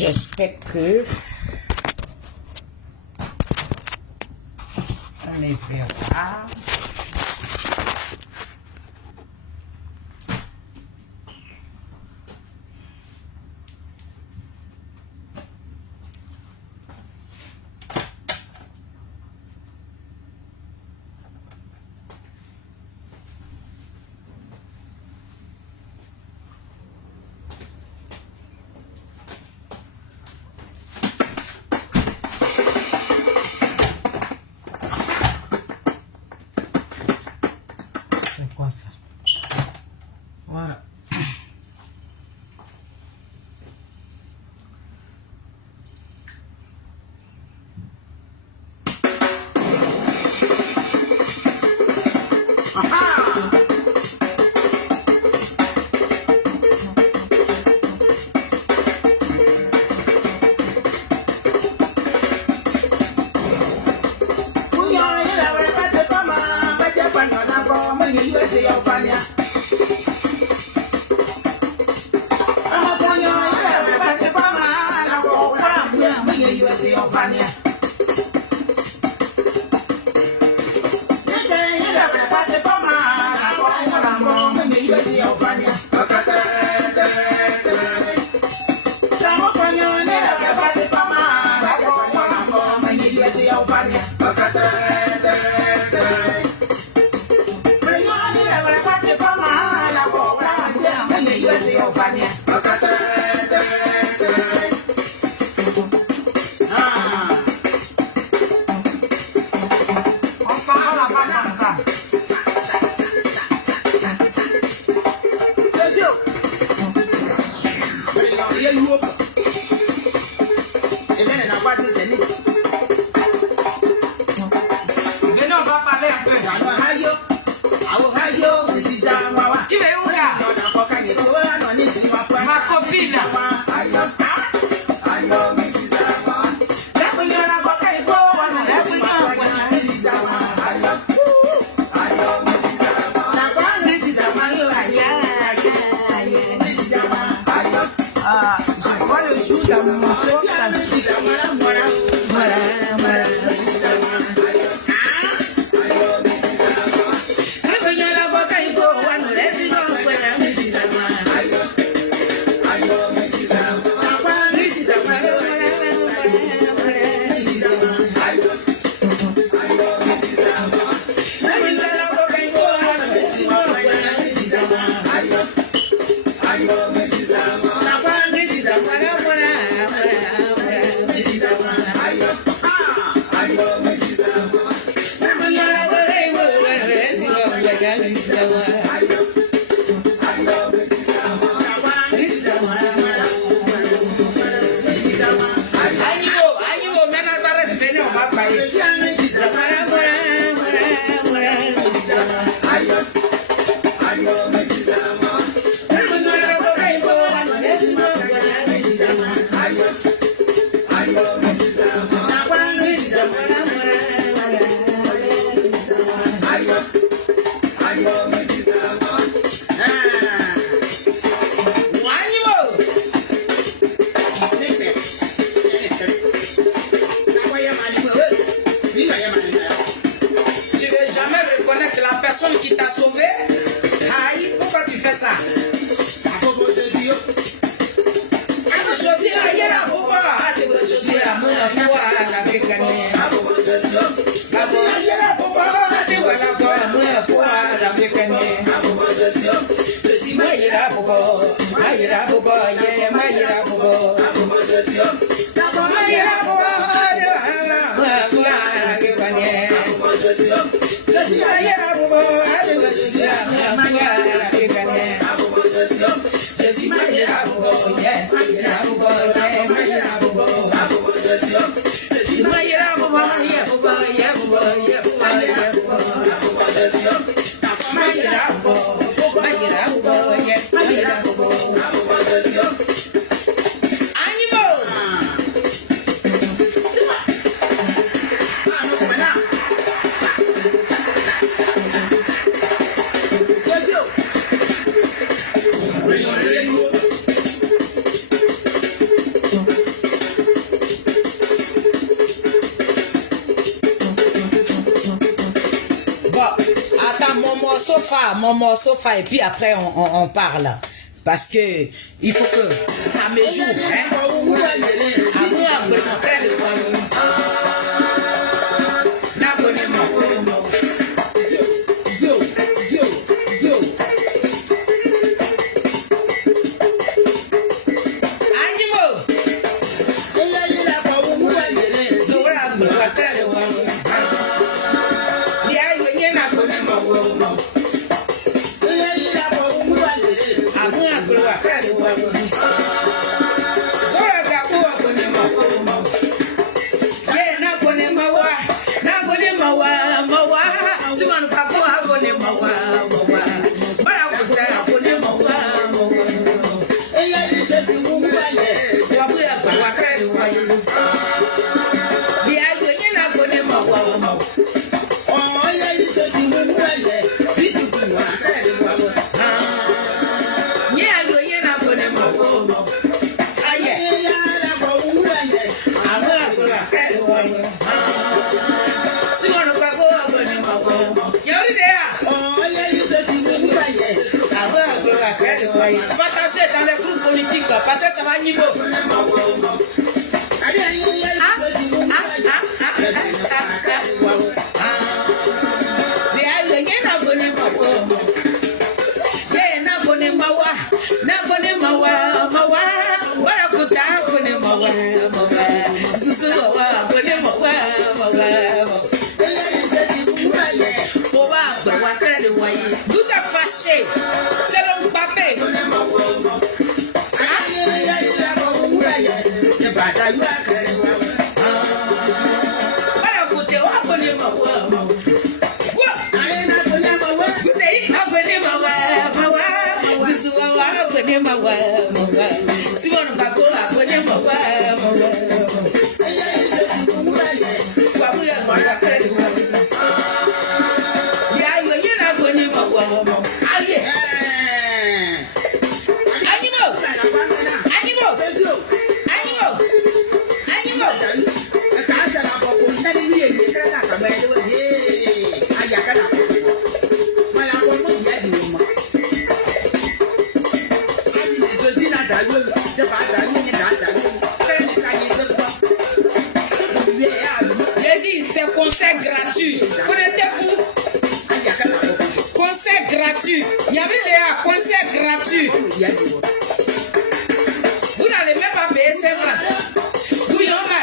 J'espère que on les verra. C'est quoi ça? Voilà. Qui t'a sauvé? Aïe, pourquoi tu fais ça? ça, mon morceau fa, et puis après on parle. Parce que il faut que ça me joue. Partagez dans les groupes politiques parce que ça va niveau. Vous êtes fâché. C'est donc papé. C'est concert gratuit. Connaissez-vous? Concert gratuit. Il y avait Léa, concert gratuit. Vous n'allez même pas payer, c'est vrai. Oui, on m'a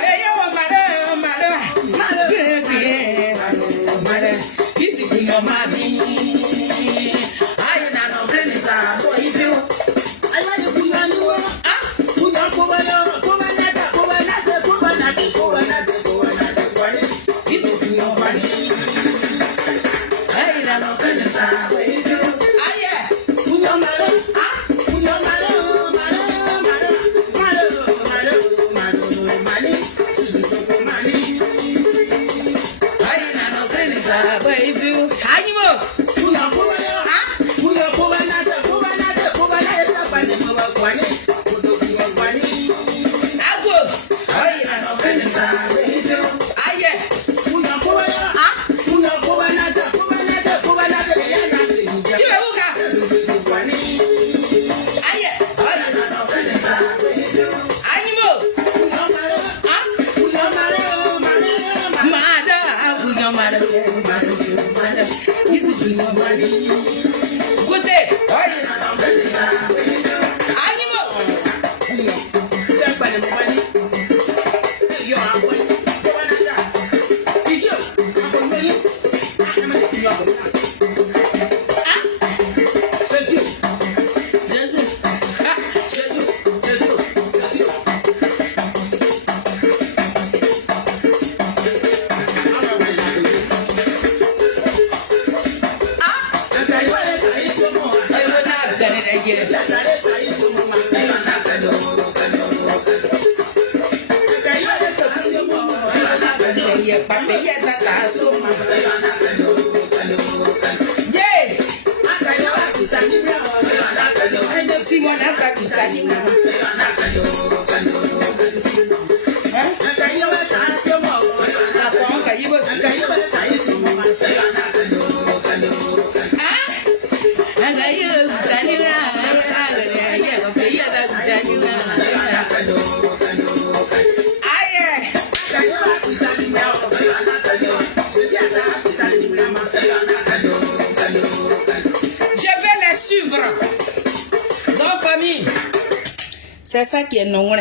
C'est ça qui est non.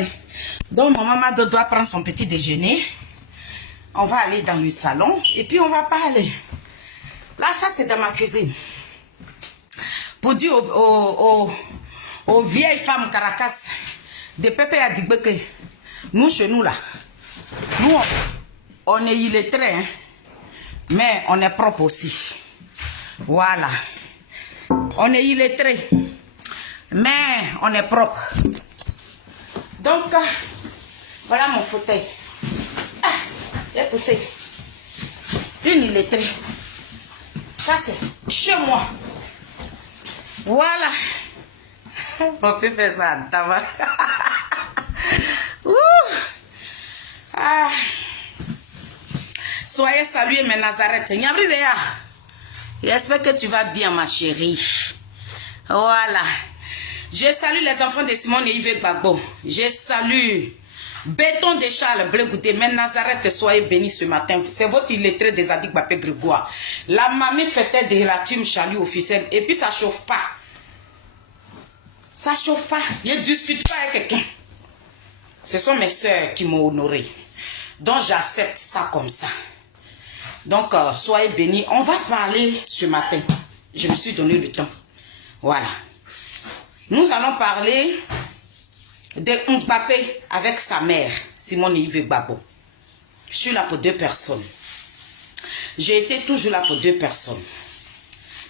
Donc, maman Mado doit prendre son petit déjeuner. On va aller dans le salon et puis on va parler. Là, ça, c'est dans ma cuisine. Pour dire aux vieilles femmes Caracas, de Pépé à Digbeke, nous, chez nous, là, nous, on est illettrés, hein, mais on est propre aussi. Voilà. On est illettrés, mais on est propre. Donc, voilà mon fauteuil. Ah, j'ai poussé. Une illettrée. Ça, c'est chez moi. Voilà. On peut faire ça. Ah. Soyez salués, mes Nazareth. J'espère que tu vas bien, ma chérie. Voilà. Je salue les enfants de Simone et Yves Gbagbo. Je salue Béton de Charles Blegoudé. Mais Nazareth, soyez bénis ce matin. C'est votre illettré des Adik Bapé Grégoire. La mamie fêtait de la team Chalut officielle. Et puis ça chauffe pas. Ça chauffe pas. Je ne discute pas avec quelqu'un. Ce sont mes soeurs qui m'ont honoré. Donc j'accepte ça comme ça. Donc soyez bénis. On va parler ce matin. Je me suis donné le temps. Voilà. Nous allons parler de Mbappé avec sa mère, Simone Yves Gbagbo. Je suis là pour 2 personnes. J'ai été toujours là pour 2 personnes.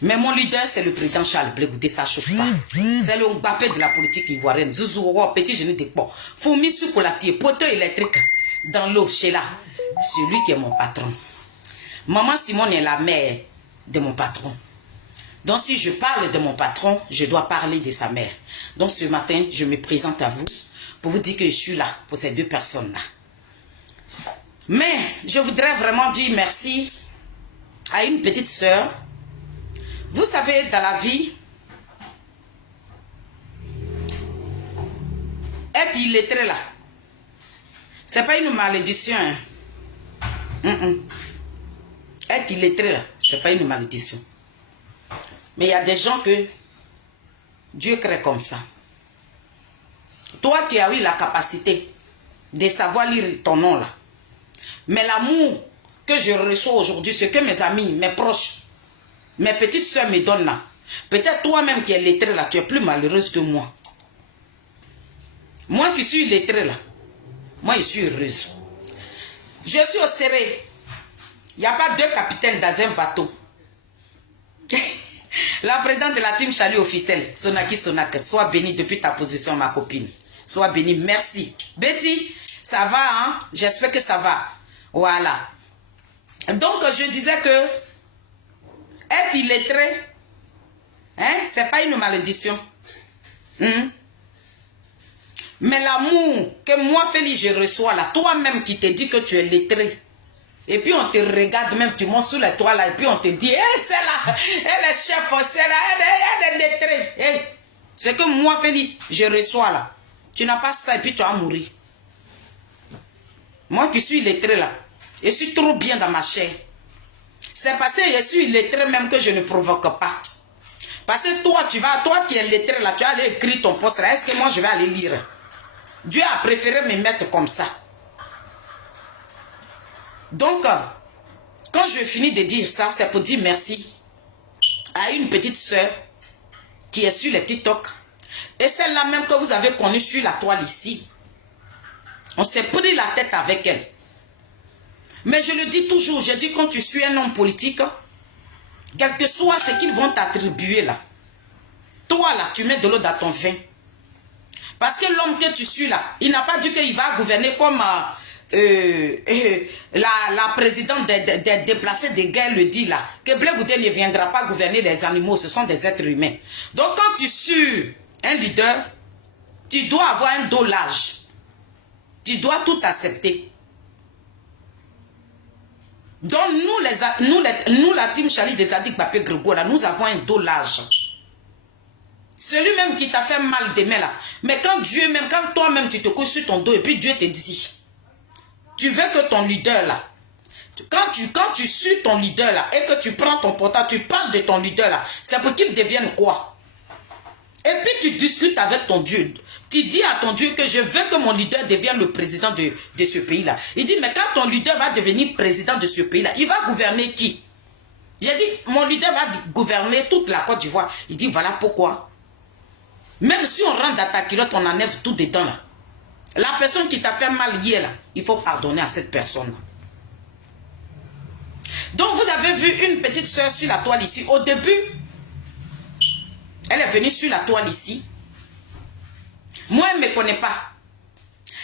Mais mon leader, c'est le président Charles Blegoudé, ça ne chauffe pas. C'est le Mbappé de la politique ivoirienne. Zouzou, petit genou de porc. Fourmi sur colatier, poteau électrique dans l'eau, chez là. C'est lui qui est mon patron. Maman Simone est la mère de mon patron. Donc si je parle de mon patron, je dois parler de sa mère. Donc ce matin, je me présente à vous pour vous dire que je suis là pour ces 2 personnes-là. Mais je voudrais vraiment dire merci à une petite sœur. Vous savez, dans la vie, être illettré là, c'est pas une malédiction. Hein? Être illettré là, c'est pas une malédiction. Mais il y a des gens que Dieu crée comme ça. Toi qui as eu la capacité de savoir lire ton nom là. Mais l'amour que je reçois aujourd'hui, ce que mes amis, mes proches, mes petites soeurs me donnent là. Peut-être toi-même qui es lettré là, tu es plus malheureuse que moi. Moi qui suis lettré là, moi je suis heureuse. Je suis au serré. Il n'y a pas 2 capitaines dans un bateau. La présidente de la team Chalut officielle, Sonaki Sonak, sois bénie depuis ta position, ma copine. Sois bénie, merci. Betty, ça va, hein? J'espère que ça va. Voilà. Donc, je disais que être illettré, hein, c'est pas une malédiction. Mais l'amour que moi, Félix, je reçois là, toi-même qui te dis que tu es lettré, et puis on te regarde même, tu montes sur les toits là, et puis on te dit, hey, c'est là, elle est chef, c'est là, elle est lettrée. Hey, c'est que moi, Félix, je reçois là. Tu n'as pas ça et puis tu vas mourir. Moi qui suis lettré là, je suis trop bien dans ma chair. C'est parce que je suis lettré même que je ne provoque pas. Parce que toi qui es lettré là, tu vas aller écrire ton poste là. Est-ce que moi je vais aller lire? Dieu a préféré me mettre comme ça. Donc, quand je finis de dire ça, c'est pour dire merci à une petite soeur qui est sur les TikTok. Et celle-là même que vous avez connue sur la toile ici. On s'est pris la tête avec elle. Mais je le dis toujours, je dis quand tu suis un homme politique, quel que soit ce qu'ils vont t'attribuer là, toi là, tu mets de l'eau dans ton vin. Parce que l'homme que tu suis là, il n'a pas dit qu'il va gouverner comme la présidente des déplacés de guerre le dit là, que Blegoudé ne viendra pas gouverner les animaux, ce sont des êtres humains. Donc quand tu suis un leader, tu dois avoir un dos large. Tu dois tout accepter. Donc nous la team Chalut des Adik Bapé Grégoire, nous avons un dos large. Celui-même qui t'a fait mal demain là. Mais quand Dieu même, quand toi-même tu te couches sur ton dos et puis Dieu te dit, tu veux que ton leader là, quand tu suis ton leader là et que tu prends ton portable, tu parles de ton leader là, c'est pour qu'il devienne quoi? Et puis tu discutes avec ton Dieu. Tu dis à ton Dieu que je veux que mon leader devienne le président de ce pays-là. Il dit, mais quand ton leader va devenir président de ce pays-là, il va gouverner qui? J'ai dit, mon leader va gouverner toute la Côte d'Ivoire. Il dit, voilà pourquoi. Même si on rentre dans ta culotte, on enlève tout dedans là. La personne qui t'a fait mal hier là, il faut pardonner à cette personne-là. Donc vous avez vu une petite soeur sur la toile ici. Au début, elle est venue sur la toile ici. Moi, elle ne me connaît pas.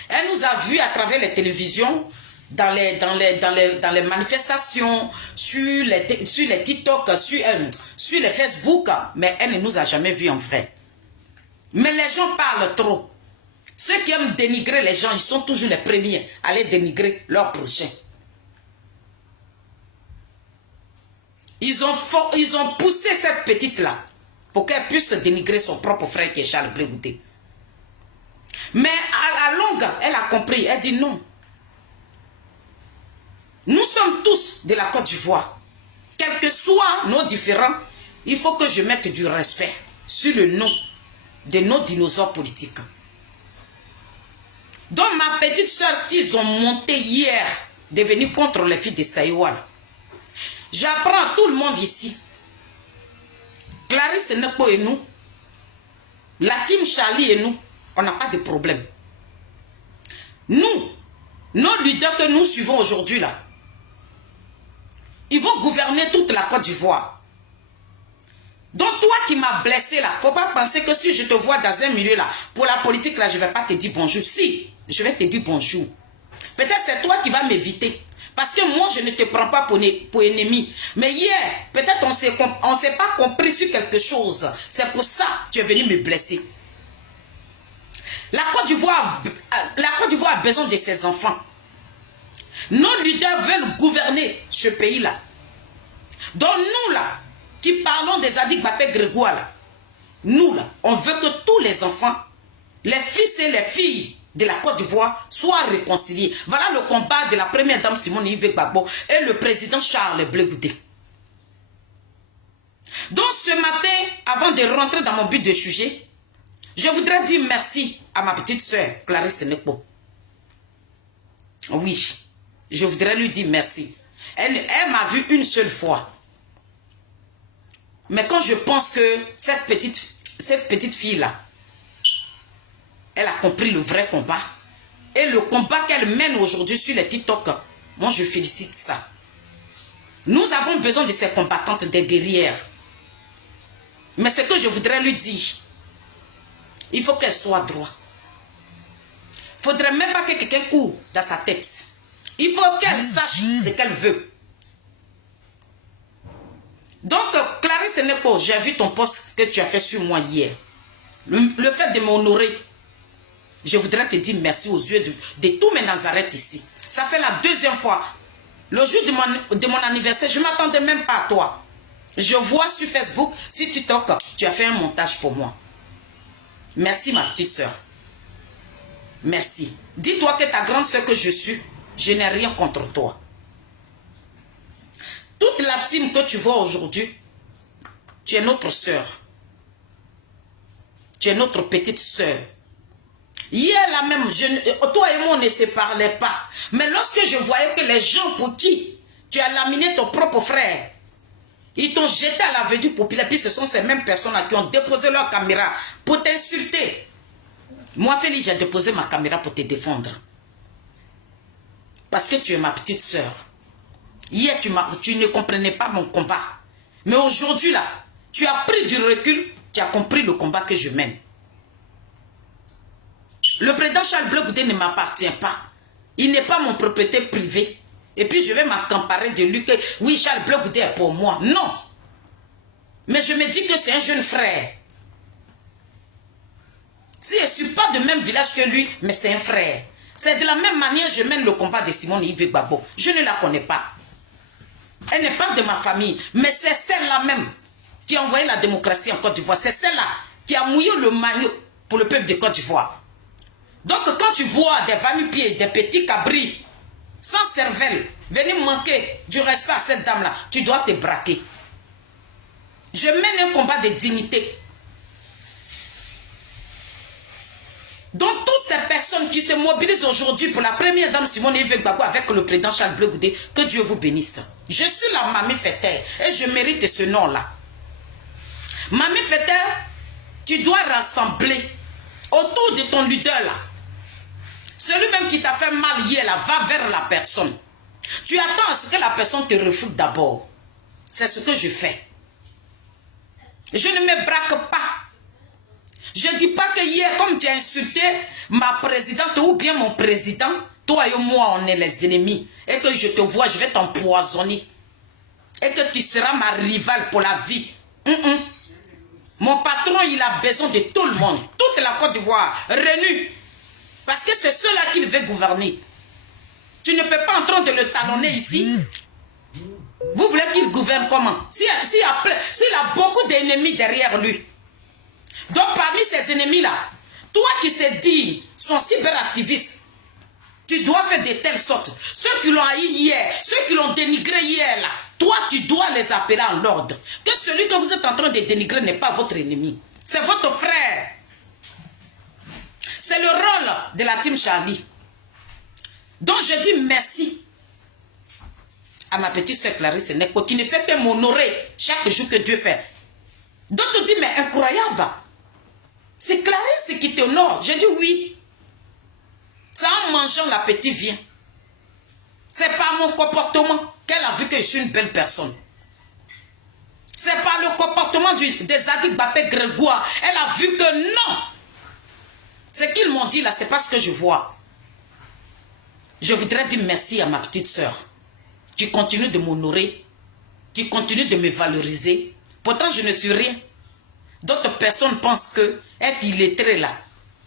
Elle nous a vus à travers les télévisions, dans les manifestations, sur les TikTok, sur les Facebook, mais elle ne nous a jamais vus en vrai. Mais les gens parlent trop. Ceux qui aiment dénigrer les gens, ils sont toujours les premiers à aller dénigrer leurs prochains. Ils ont poussé cette petite-là pour qu'elle puisse dénigrer son propre frère qui est Charles Blé Goudé. Mais à la longue, elle a compris. Elle dit non. Nous sommes tous de la Côte d'Ivoire. Quels que soient nos différends, il faut que je mette du respect sur le nom de nos dinosaures politiques. Donc ma petite soeur qu'ils ont monté hier, de venir contre les filles de Saïwal. J'apprends à tout le monde ici. Clarisse Nekpo et nous, la team Charlie et nous, on n'a pas de problème. Nous, nos leaders que nous suivons aujourd'hui là, ils vont gouverner toute la Côte d'Ivoire. Donc toi qui m'as blessé là, faut pas penser que si je te vois dans un milieu là, pour la politique là, je vais pas te dire bonjour. Si, je vais te dire bonjour. Peut-être c'est toi qui vas m'éviter. Parce que moi, je ne te prends pas pour ennemi. Mais hier, peut-être on ne s'est pas compris sur quelque chose. C'est pour ça que tu es venu me blesser. La Côte d'Ivoire a besoin de ses enfants. Nos leaders veulent gouverner ce pays-là. Donc nous, là, qui parlons des Adik Bapé Grégoire, là, nous, là, on veut que tous les enfants, les fils et les filles de la Côte d'Ivoire soient réconciliés. Voilà le combat de la première dame Simone Yves Gbagbo et le président Charles Blé Goudé. Donc ce matin, avant de rentrer dans mon but de sujet, je voudrais dire merci à ma petite soeur Clarisse Nekpo. Oui, je voudrais lui dire merci. Elle m'a vu une seule fois. Mais quand je pense que cette petite fille-là, elle a compris le vrai combat. Et le combat qu'elle mène aujourd'hui sur les TikTok, moi je félicite ça. Nous avons besoin de ces combattantes, des guerrières. Mais ce que je voudrais lui dire, il faut qu'elle soit droite. Il ne faudrait même pas que quelqu'un court dans sa tête. Il faut qu'elle sache ce qu'elle veut. Donc, Clarisse Nekpo, j'ai vu ton post que tu as fait sur moi hier. Le fait de m'honorer, je voudrais te dire merci aux yeux de tous mes Nazareth ici. Ça fait la deuxième fois. Le jour de mon anniversaire, je ne m'attendais même pas à toi. Je vois sur Facebook, sur TikTok, tu as fait un montage pour moi. Merci ma petite soeur. Merci. Dis-toi que ta grande soeur que je suis, je n'ai rien contre toi. Toute la team que tu vois aujourd'hui, tu es notre soeur. Tu es notre petite soeur. Hier là même, toi et moi on ne se parlait pas. Mais lorsque je voyais que les gens pour qui tu as laminé ton propre frère, ils t'ont jeté à la verdure populaire, puis ce sont ces mêmes personnes-là qui ont déposé leur caméra pour t'insulter. Moi, Félix, j'ai déposé ma caméra pour te défendre. Parce que tu es ma petite soeur. Hier, tu ne comprenais pas mon combat. Mais aujourd'hui, là, tu as pris du recul, tu as compris le combat que je mène. Le président Charles Blé Goudé ne m'appartient pas. Il n'est pas mon propriétaire privé. Et puis, je vais m'accaparer de lui que, oui, Charles Blé Goudé est pour moi. Non. Mais je me dis que c'est un jeune frère. Si je ne suis pas de même village que lui, mais c'est un frère. C'est de la même manière que je mène le combat de Simone Yves Gbagbo. Je ne la connais pas. Elle n'est pas de ma famille, mais c'est celle-là même qui a envoyé la démocratie en Côte d'Ivoire. C'est celle-là qui a mouillé le maillot pour le peuple de Côte d'Ivoire. Donc quand tu vois des va-nu-pieds, des petits cabris, sans cervelle, venir manquer du respect à cette dame-là, tu dois te braquer. Je mène un combat de dignité. qui se mobilisent aujourd'hui pour la première dame Simone Yves Gbagbo avec le président Charles Blé Goudé, que Dieu vous bénisse. Je suis la Mamie Fetter et je mérite ce nom-là. Mamie Fetter, tu dois rassembler autour de ton leader là. Celui même qui t'a fait mal hier là, va vers la personne. Tu attends à ce que la personne te refoute d'abord. C'est ce que je fais. Je ne me braque pas. Je ne dis pas que hier, comme tu as insulté ma présidente ou bien mon président, toi et moi, on est les ennemis. Et que je te vois, je vais t'empoisonner. Et que tu seras ma rivale pour la vie. Mon patron, il a besoin de tout le monde. Toute la Côte d'Ivoire, réunie. Parce que c'est ceux-là qui veut gouverner. Tu ne peux pas en train de le talonner ici. Vous voulez qu'il gouverne comment? S'il a beaucoup d'ennemis derrière lui. Donc parmi ces ennemis-là, toi qui se dis sont cyberactivistes, tu dois faire de telle sorte. Ceux qui l'ont haï hier, ceux qui l'ont dénigré hier là, toi tu dois les appeler en l'ordre. Que celui que vous êtes en train de dénigrer n'est pas votre ennemi. C'est votre frère. C'est le rôle de la team Charlie. Donc je dis merci à ma petite soeur Clarisse Nekpo qui ne fait que m'honorer chaque jour que Dieu fait. D'autres disent mais incroyable. C'est Clarisse qui t'honore. Je dis oui. C'est en mangeant la petite vient. C'est par mon comportement qu'elle a vu que je suis une belle personne. C'est par le comportement des Zadig Bapé Grégoire. Elle a vu que non. Ce qu'ils m'ont dit là, c'est pas ce que je vois. Je voudrais dire merci à ma petite soeur qui continue de m'honorer, qui continue de me valoriser. Pourtant, je ne suis rien. D'autres personnes pensent que être illettré là,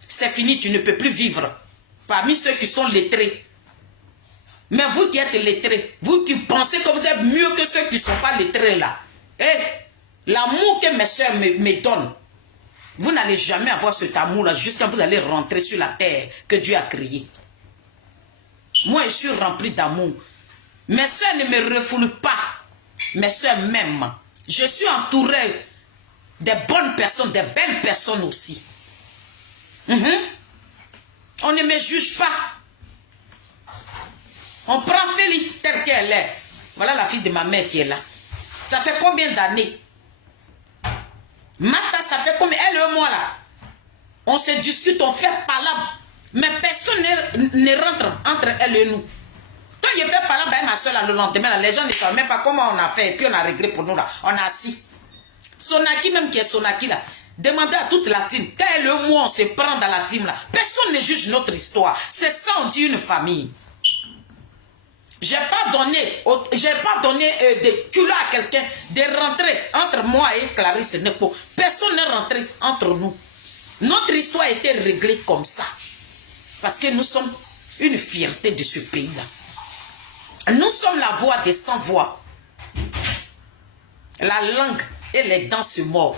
c'est fini, tu ne peux plus vivre. Parmi ceux qui sont lettrés. Mais vous qui êtes lettrés, vous qui pensez que vous êtes mieux que ceux qui ne sont pas lettrés là, l'amour que mes soeurs me donnent, vous n'allez jamais avoir cet amour-là jusqu'à vous allez rentrer sur la terre que Dieu a créée. Moi, je suis rempli d'amour. Mes soeurs ne me refoulent pas. Mes soeurs m'aiment. Je suis entouré des bonnes personnes, des belles personnes aussi. On ne me juge pas. On prend Félix telle qu'elle est. Voilà la fille de ma mère qui est là. Ça fait combien d'années? Mata, ça fait combien? Elle et moi là. On se discute, on fait palabre. Mais personne ne rentre entre elle et nous. Quand il fait palabre avec ma soeur là, le lendemain, là, les gens ne savent même pas comment on a fait. Et puis on a réglé pour nous là. On a assis. Sonaki même qui est Sonaki là. Demandez à toute la team. Quand elle et moi on se prend dans la team là. Personne ne juge notre histoire. C'est ça on dit une famille. J'ai pas donné de culot à quelqu'un de rentrer entre moi et Clarisse Nekpo. Personne n'est rentré entre nous. Notre histoire a été réglée comme ça. Parce que nous sommes une fierté de ce pays-là. Nous sommes la voix des sans-voix. La langue et les dents se mordent.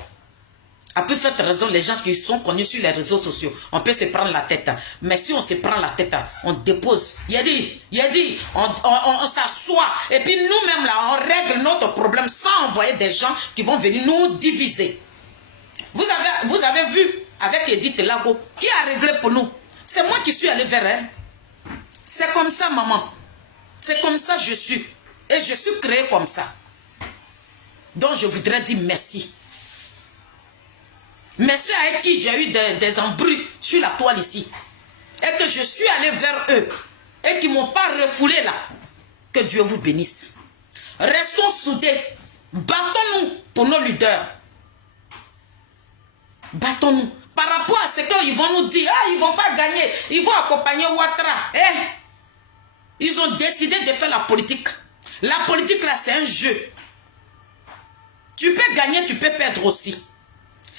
À peu fait raison, les gens qui sont connus sur les réseaux sociaux, on peut se prendre la tête. Mais si on se prend la tête, on dépose. Il a dit, on s'assoit. Et puis nous-mêmes, là, on règle notre problème sans envoyer des gens qui vont venir nous diviser. Vous avez vu avec Edith Lago, qui a réglé pour nous. C'est moi qui suis allé vers elle. C'est comme ça, maman. C'est comme ça je suis. Et je suis créé comme ça. Donc je voudrais dire merci. Mais ceux avec qui j'ai eu des embrouilles sur la toile ici, et que je suis allé vers eux, et qui ne m'ont pas refoulé là, que Dieu vous bénisse. Restons soudés. Battons-nous pour nos leaders. Battons-nous. Par rapport à ce qu'ils vont nous dire, ils ne vont pas gagner, ils vont accompagner Ouattara. Ils ont décidé de faire la politique. La politique là, c'est un jeu. Tu peux gagner, tu peux perdre aussi.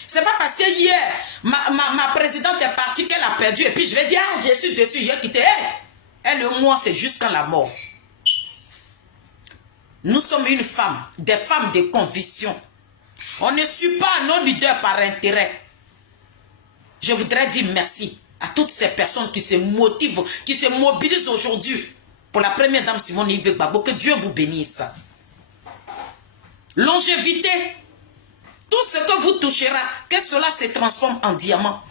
C'est pas parce que hier, ma présidente est partie qu'elle a perdu. Et puis je vais dire, je suis dessus, j'ai quitté. Elle et moi, c'est jusqu'à la mort. Nous sommes une femme, des femmes de conviction. On ne suit pas nos leaders par intérêt. Je voudrais dire merci à toutes ces personnes qui se motivent, qui se mobilisent aujourd'hui pour la première dame Simone Yves Gbagbo. Que Dieu vous bénisse. Longévité. Tout ce que vous toucherez, que cela se transforme en diamant.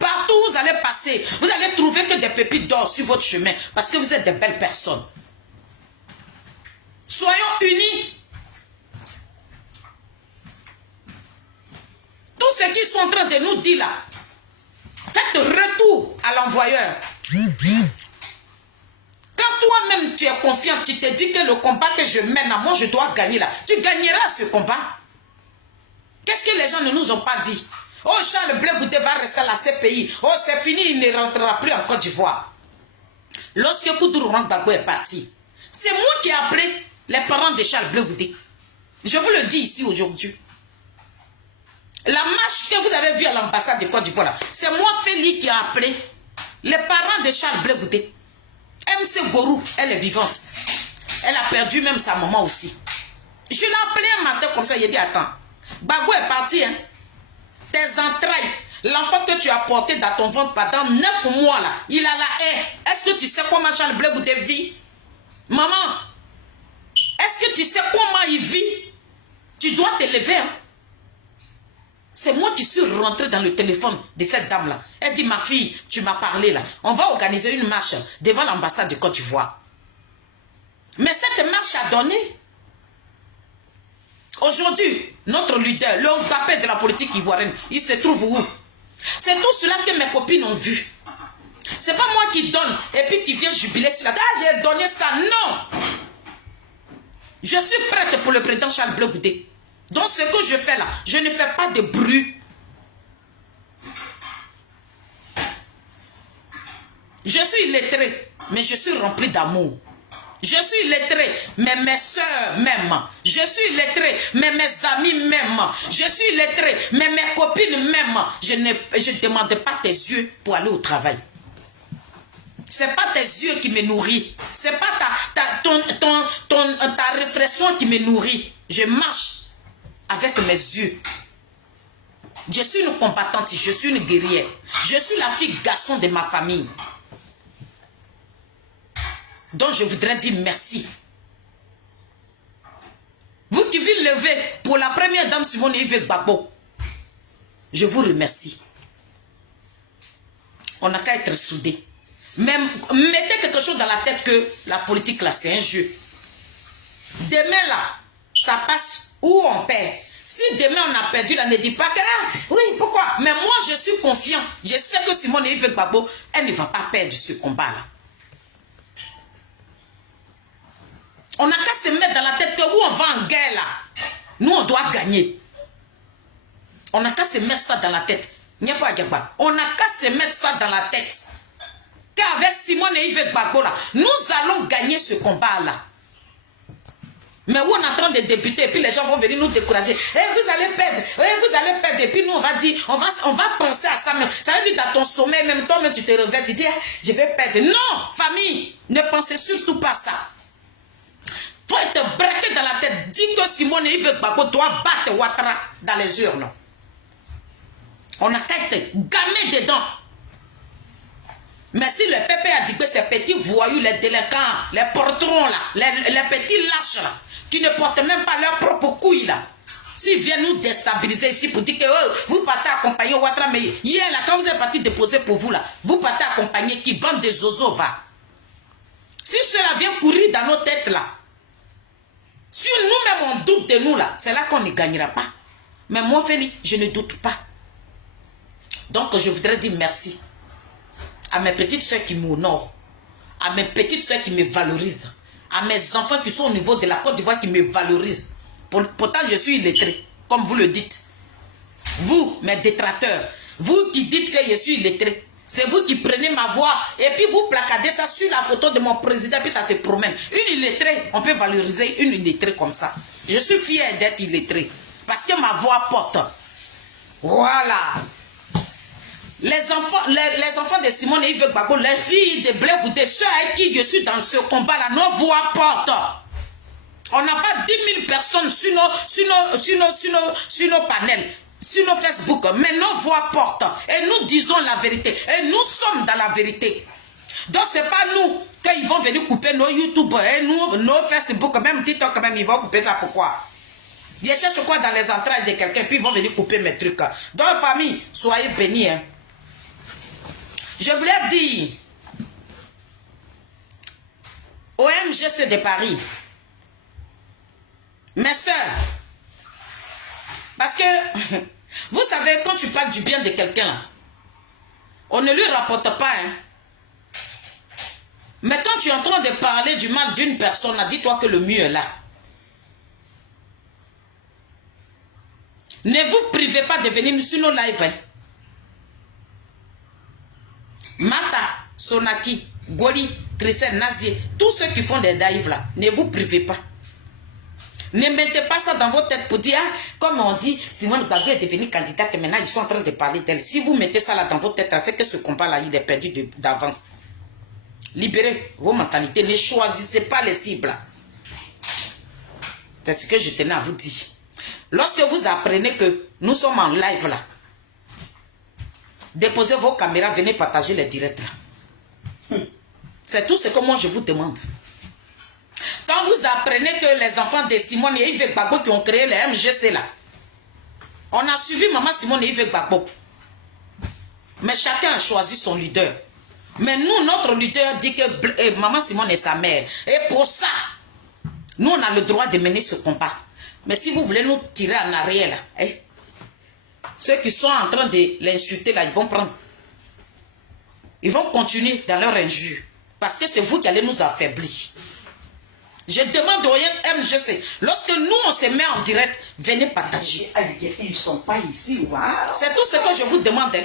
Partout où vous allez passer, vous allez trouver que des pépites d'or sur votre chemin parce que vous êtes des belles personnes. Soyons unis. Tout ce qu'ils sont en train de nous dire là, faites retour à l'envoyeur. Quand toi-même tu es confiant, tu te dis que le combat que je mène à moi, je dois gagner là. Tu gagneras ce combat. Qu'est-ce que les gens ne nous ont pas dit? Oh, Charles Blé Goudé va rester à la CPI. Oh, c'est fini, il ne rentrera plus en Côte d'Ivoire. Lorsque Koudourou Gbagbo est parti, c'est moi qui ai appelé les parents de Charles Blé Goudé. Je vous le dis ici aujourd'hui. La marche que vous avez vue à l'ambassade de Côte d'Ivoire, c'est moi, Félix, qui ai appelé les parents de Charles Blé Goudé. MC Gorou, elle est vivante. Elle a perdu même sa maman aussi. Je l'ai appelé un matin comme ça, il a dit attends, Gbagbo est parti, hein. Tes entrailles, l'enfant que tu as porté dans ton ventre pendant 9 mois là, il a la haine. Est-ce que tu sais comment Charles Blé Goudé vit? Maman, est-ce que tu sais comment il vit? Tu dois te lever, hein. C'est moi qui suis rentrée dans le téléphone de cette dame-là. Elle dit, ma fille, tu m'as parlé là. On va organiser une marche devant l'ambassade de Côte d'Ivoire. Mais cette marche a donné. Aujourd'hui, notre leader, le Mbappé de la politique ivoirienne, il se trouve où? C'est tout cela que mes copines ont vu. C'est pas moi qui donne et puis qui vient jubiler sur la table. Ah, j'ai donné ça. Non. Je suis prête pour le président Charles Blé Goudé. Donc ce que je fais là, je ne fais pas de bruit. Je suis illettré, mais je suis rempli d'amour. Je suis illettré, mais mes soeurs m'aiment. Je suis illettré, mais mes amis m'aiment. Je suis illettré, mais mes copines m'aiment. Je ne demande pas tes yeux pour aller au travail. Ce n'est pas tes yeux qui me nourrissent. Ce n'est pas ta réflexion qui me nourrit. Je marche avec mes yeux. Je suis une combattante, je suis une guerrière. Je suis la fille garçon de ma famille. Donc je voudrais dire merci. Vous qui vous levez pour la première dame Simone Yves Gbagbo, je vous remercie. On n'a qu'à être soudés. Mais mettez quelque chose dans la tête que la politique là c'est un jeu. Demain là, ça passe où on perd. Si demain on a perdu là, ne dis pas que oui, pourquoi? Mais moi je suis confiant. Je sais que Simone Yves Gbagbo, elle ne va pas perdre ce combat là. On n'a qu'à se mettre dans la tête que où on va en guerre là, nous on doit gagner. On n'a qu'à se mettre ça dans la tête. On n'a qu'à se mettre ça dans la tête. Qu'avec Simone Yves Gbagbo là, nous allons gagner ce combat là. Mais où on est en train de débuter et puis les gens vont venir nous décourager. Eh, vous allez perdre, vous allez perdre. Et puis nous on va dire, on va penser à ça même. Ça veut dire dans ton sommeil, même toi-même tu te réveilles, tu dis, je vais perdre. Non, famille, ne pensez surtout pas ça. Faut être braqué dans la tête. Dis que Simone Yves Gbagbo doit battre Ouattara dans les urnes. On a qu'à être gamé dedans. Mais si le PP a dit que ces petits voyous, les délinquants, les porterons là, les petits lâches là, qui ne portent même pas leurs propres couilles là, s'ils viennent nous déstabiliser ici pour dire que oh, vous partez accompagner Ouattara, mais hier là, quand vous êtes parti déposer pour vous là, vous partez accompagner qui bande des zozos va. Si cela vient courir dans nos têtes là, si nous-mêmes on doute de nous là, c'est là qu'on ne gagnera pas. Mais moi, Félix, je ne doute pas. Donc, je voudrais dire merci à mes petites soeurs qui m'honorent, à mes petites soeurs qui me valorisent, à mes enfants qui sont au niveau de la Côte d'Ivoire qui me valorisent. Pourtant, je suis illettré, comme vous le dites. Vous, mes détracteurs, vous qui dites que je suis illettré, c'est vous qui prenez ma voix et puis vous placardez ça sur la photo de mon président puis ça se promène. Une illettrée, on peut valoriser une illettrée comme ça. Je suis fier d'être illettré parce que ma voix porte. Voilà. Les enfants de Simone Yves Gbagbo, les filles de Blé Goudé, ceux avec qui je suis dans ce combat-là, nos voix portent. On n'a pas 10 000 personnes sur nos panels, sur nos Facebook, mais nos voix portent. Et nous disons la vérité. Et nous sommes dans la vérité. Donc, ce n'est pas nous qu'ils vont venir couper nos YouTube, et nos Facebook, même TikTok, même ils vont couper ça. Pourquoi? Ils cherchent quoi dans les entrailles de quelqu'un, puis ils vont venir couper mes trucs. Donc, famille, soyez bénis. Hein. Je voulais dire, OMGC de Paris, mes soeurs, parce que, vous savez, quand tu parles du bien de quelqu'un, on ne lui rapporte pas, hein. Mais quand tu es en train de parler du mal d'une personne, dis-toi que le mieux est là. Ne vous privez pas de venir sur nos lives. Hein. Mata, Sonaki, Goli, Christian, Nazier, tous ceux qui font des lives là, ne vous privez pas. Ne mettez pas ça dans votre tête pour dire, ah, comme on dit, Simone Gbagbo est devenue candidate et maintenant ils sont en train de parler d'elle. Si vous mettez ça là dans votre tête, c'est que ce combat-là, il est perdu d'avance. Libérez vos mentalités, ne choisissez pas les cibles. C'est ce que je tenais à vous dire. Lorsque vous apprenez que nous sommes en live là, déposez vos caméras, venez partager les directs là. C'est tout ce que moi je vous demande. Quand vous apprenez que les enfants de Simone et Yves Gbagbo qui ont créé les MGC là, on a suivi maman Simone et Yves Gbagbo. Mais chacun a choisi son leader. Mais nous, notre leader dit que maman Simone est sa mère. Et pour ça, nous on a le droit de mener ce combat. Mais si vous voulez nous tirer en arrière là, ceux qui sont en train de l'insulter là, ils vont prendre. Ils vont continuer dans leur injure. Parce que c'est vous qui allez nous affaiblir. Je demande au MGC, lorsque nous on se met en direct, venez partager. Ils ne sont pas ici, waouh. C'est tout ce que je vous demande. Hein.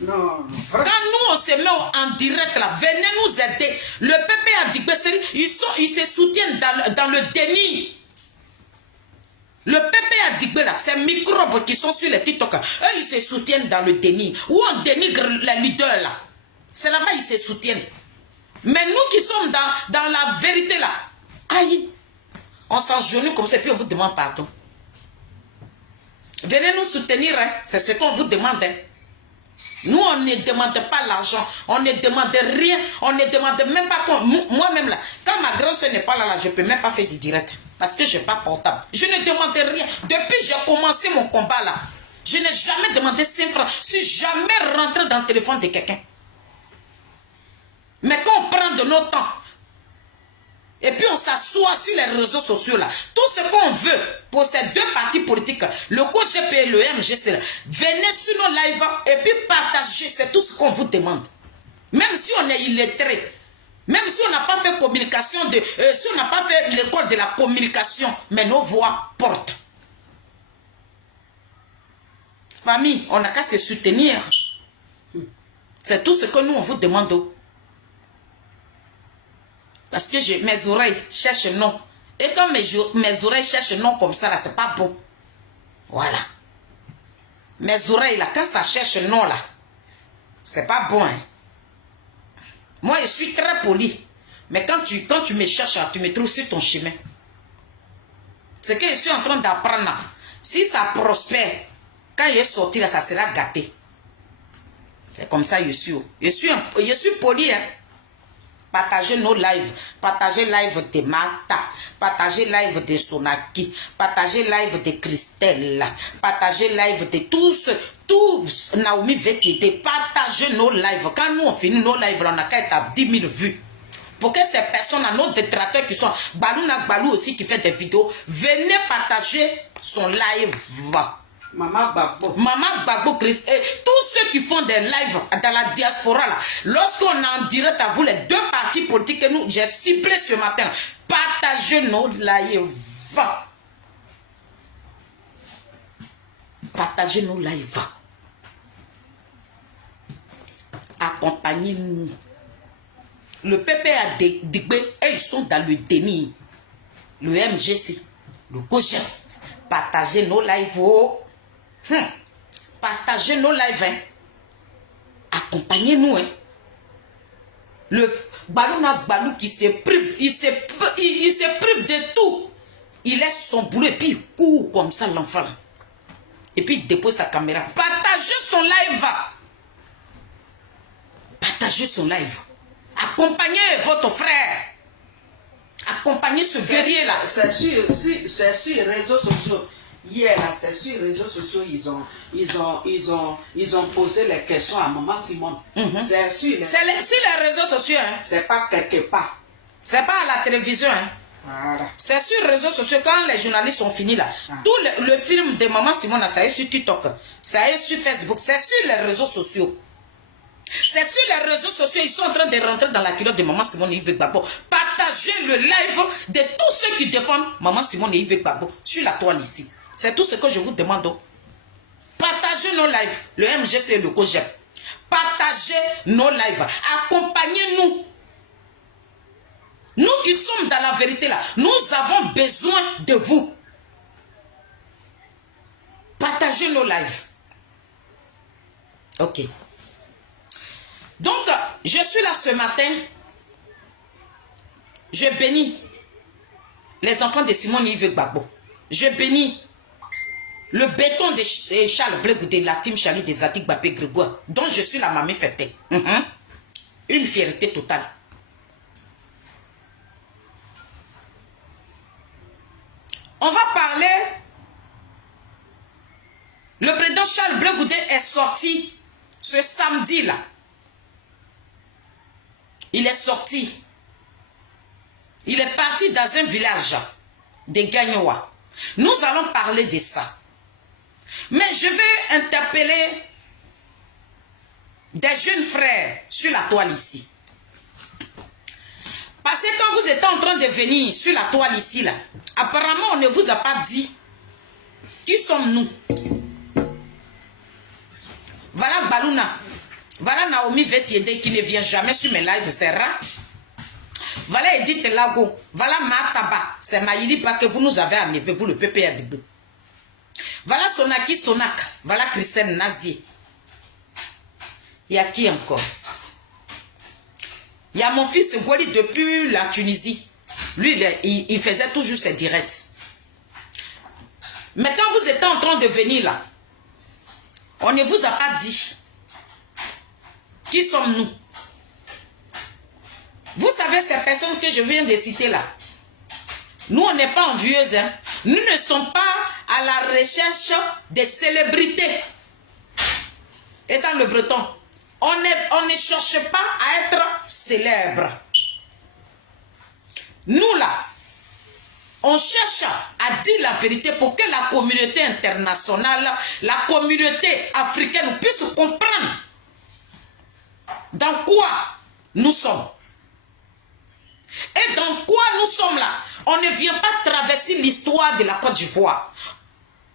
Non, quand nous on se met en direct là, venez nous aider. Le PP a dit, ils se soutiennent dans le déni. Le PP a dit là, ces microbes qui sont sur les TikTok, eux ils se soutiennent dans le déni. Où on dénigre les leaders là. C'est là-bas ils se soutiennent. Mais nous qui sommes dans la vérité là, aïe, on s'engenouille comme ça et puis on vous demande pardon. Venez nous soutenir, hein. C'est ce qu'on vous demande. Hein. Nous, on ne demande pas l'argent, on ne demande rien, on ne demande même pas quoi. Moi-même là, quand ma grande soeur n'est pas là, je ne peux même pas faire du direct. Parce que je n'ai pas portable. Je ne demande rien. Depuis que j'ai commencé mon combat là, je n'ai jamais demandé 5 francs. Je ne suis jamais rentré dans le téléphone de quelqu'un. Mais quand on prend de notre temps, et puis on s'assoit sur les réseaux sociaux là, tout ce qu'on veut pour ces deux partis politiques, le COGP et le MGC, venez sur nos lives et puis partagez, c'est tout ce qu'on vous demande. Même si on est illettré, même si on n'a pas fait communication, si on n'a pas fait l'école de la communication, mais nos voix portent. Famille, on n'a qu'à se soutenir. C'est tout ce que nous on vous demande. Parce que mes oreilles cherchent non. Et quand mes oreilles cherchent non comme ça, là, c'est pas bon. Voilà. Mes oreilles, là, quand ça cherche non, là, c'est pas bon. Hein. Moi, je suis très poli. Mais quand tu me cherches, tu me trouves sur ton chemin. C'est que je suis en train d'apprendre. Si ça prospère, quand je sorti là, ça sera gâté. C'est comme ça, je suis. Je suis poli, hein. Partagez nos lives, partagez live de Mata, partagez live de Sonaki, partagez live de Christelle, partagez live de tous Naomi VTD, partagez nos lives. Quand nous on finit nos lives, on a qu'à être à 10 000 vues. Pour que ces personnes, nos détracteurs qui sont Balou aussi qui fait des vidéos, venez partager son live. Maman Gbagbo. Maman Gbagbo, Christ, et tous ceux qui font des lives dans la diaspora là, lorsqu'on est en direct à vous, les deux partis politiques que nous, j'ai ciblé ce matin, partagez nos lives. Partagez nos lives. Accompagnez-nous. Le PP a dégbé et ils sont dans le déni. Le MGC, le COGEP, partagez nos lives. Partagez nos lives. Hein. Accompagnez-nous. Hein. Le Balou qui se prive, il se prive de tout. Il laisse son boulot et puis il court comme ça l'enfant. Et puis il dépose sa caméra. Partagez son live. Partagez son live. Accompagnez votre frère. Accompagnez ce guerrier là. C'est sur les réseaux sociaux. Hier, là, c'est sur les réseaux sociaux, ils ont posé les questions à Maman Simone. C'est sur sur les réseaux sociaux. Hein. C'est pas quelque part. C'est pas à la télévision. Hein. Voilà. C'est sur les réseaux sociaux. Quand les journalistes sont finis là, tout le film de Maman Simone, ça est sur TikTok, ça est sur Facebook, c'est sur les réseaux sociaux. C'est sur les réseaux sociaux, ils sont en train de rentrer dans la culotte de Maman Simone et Yves Gbagbo. Partagez le live de tous ceux qui défendent Maman Simone et Yves Gbagbo sur la toile ici. C'est tout ce que je vous demande. Partagez nos lives, le MGC et le COGEP. Partagez nos lives, accompagnez-nous. Nous qui sommes dans la vérité là, nous avons besoin de vous. Partagez nos lives. Ok. Donc, je suis là ce matin. Je bénis les enfants de Simone Yves Gbagbo. Je bénis le béton de Charles Blé Goudé, la team Charlie des Zadig Babé Grégoire, dont je suis la mamie fêtée. Une fierté totale. On va parler. Le président Charles Blé Goudé est sorti ce samedi-là. Il est sorti. Il est parti dans un village de Gagnoa. Nous allons parler de ça. Mais je vais interpeller des jeunes frères sur la toile ici. Parce que quand vous êtes en train de venir sur la toile ici, là, apparemment on ne vous a pas dit qui sommes-nous. Voilà Balouna. Voilà Naomi Vetiede qui ne vient jamais sur mes lives, c'est rare. Voilà Edith Lago. Voilà Mataba. C'est Maïlipa que vous nous avez enlevé, vous le PPRDB. Voilà Sonaki Sonak. Voilà Christine Nazier. Il y a qui encore? Il y a mon fils Gwali depuis la Tunisie. Lui, il faisait toujours ses directs. Mais quand vous êtes en train de venir là, on ne vous a pas dit. Qui sommes-nous? Vous savez ces personnes que je viens de citer là. Nous, on n'est pas envieuses. Hein? Nous ne sommes pas à la recherche des célébrités. Étant le breton, on ne cherche pas à être célèbre. Nous là, on cherche à dire la vérité pour que la communauté internationale, la communauté africaine puisse comprendre dans quoi nous sommes. Et dans quoi nous sommes là? On ne vient pas traverser l'histoire de la Côte d'Ivoire.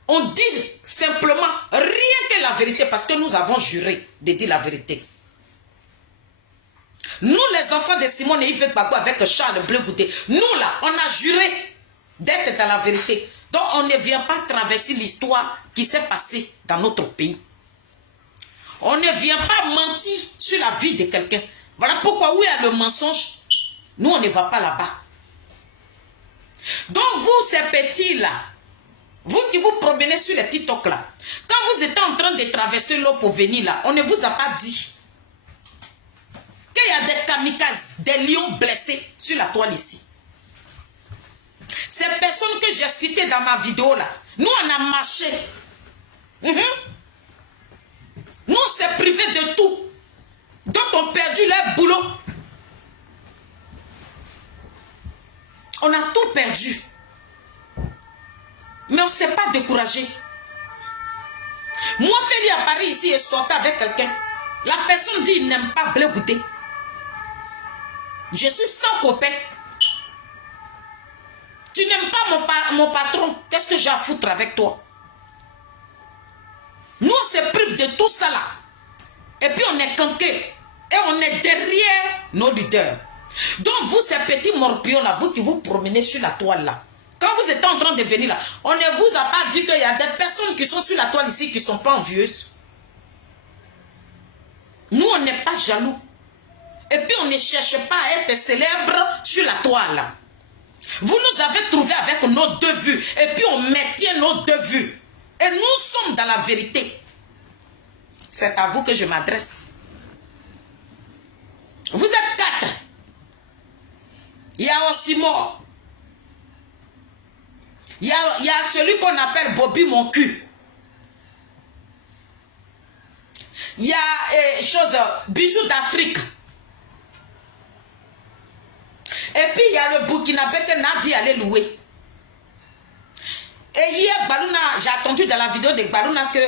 On dit simplement rien que la vérité parce que nous avons juré de dire la vérité. Nous les enfants de Simone et Yves Gbagbo avec Charles Blé Goudé, nous là, on a juré d'être dans la vérité. Donc on ne vient pas traverser l'histoire qui s'est passée dans notre pays. On ne vient pas mentir sur la vie de quelqu'un. Voilà pourquoi où il y a le mensonge, nous on ne va pas là-bas. Donc vous ces petits là, vous qui vous promenez sur les TikTok là, quand vous êtes en train de traverser l'eau pour venir là, on ne vous a pas dit qu'il y a des kamikazes, des lions blessés sur la toile ici. Ces personnes que j'ai citées dans ma vidéo là, nous on a marché. Nous on s'est privés de tout. D'autres ont perdu leur boulot. On a tout perdu. Mais on ne s'est pas découragé. Moi, Feli à Paris ici et sorti avec quelqu'un. La personne dit il n'aime pas Blé Goudé. Je suis sans copain. Tu n'aimes pas mon patron. Qu'est-ce que j'ai à foutre avec toi? Nous, on se prive de tout ça là. Et puis on est canqués. Et on est derrière nos leaders. Donc vous, ces petits morpions là, vous qui vous promenez sur la toile là. Quand vous êtes en train de venir là, on ne vous a pas dit qu'il y a des personnes qui sont sur la toile ici qui ne sont pas envieuses. Nous, on n'est pas jaloux. Et puis on ne cherche pas à être célèbre sur la toile. Vous nous avez trouvés avec nos deux vues. Et puis on maintient nos deux vues. Et nous sommes dans la vérité. C'est à vous que je m'adresse. Vous êtes 4. Il y a aussi mort. Il y a celui qu'on appelle Bobby mon cul. Il y a bijoux d'Afrique. Et puis il y a le Burkinabé que Nadi allait louer. Et hier, j'ai attendu dans la vidéo de Baluna que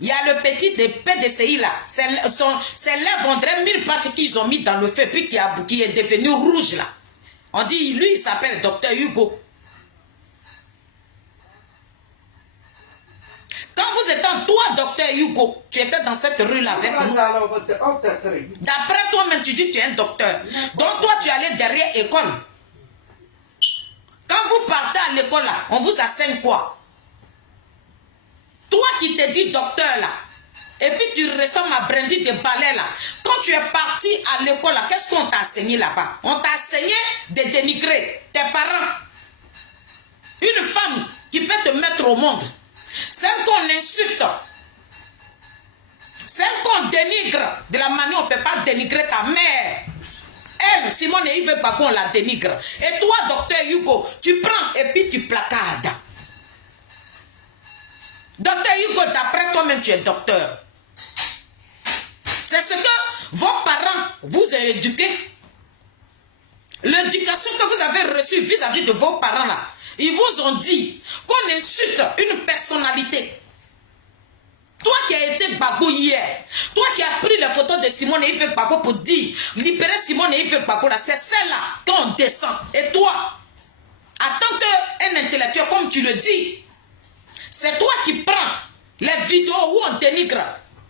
il y a le petit de PDCI là. Ses lèvres, on dirait 1000 pattes qu'ils ont mis dans le feu, puis qui est devenu rouge là. On dit, lui, il s'appelle Dr Hugo. Quand vous étiez toi, Dr Hugo, tu étais dans cette rue-là avec nous. D'après toi-même, tu dis que tu es un docteur. Donc toi, tu allais derrière l'école. Quand vous partez à l'école là, on vous enseigne quoi? Toi qui te dis docteur là, et puis tu ressembles à Brandy de balai là. Quand tu es parti à l'école là, qu'est-ce qu'on t'a enseigné là-bas? On t'a enseigné de dénigrer tes parents. Une femme qui peut te mettre au monde, celle qu'on insulte, celle qu'on dénigre, de la manière on ne peut pas dénigrer ta mère. Elle, Simone et Yves Gbagbo, on la dénigre. Et toi, docteur Hugo, tu prends et puis tu placades. Docteur Hugo, d'après toi-même, tu es docteur. C'est ce que vos parents vous ont éduqué. L'éducation que vous avez reçue vis-à-vis de vos parents là, ils vous ont dit qu'on insulte une personnalité. Toi qui as été Gbagbo hier, toi qui as pris les photos de Simone et Yves Gbagbo pour dire libérer Simone et Yves Gbagbo là, c'est celle-là qu'on descend. Et toi, en tant qu'un intellectuel, comme tu le dis, c'est toi qui prends les vidéos où on dénigre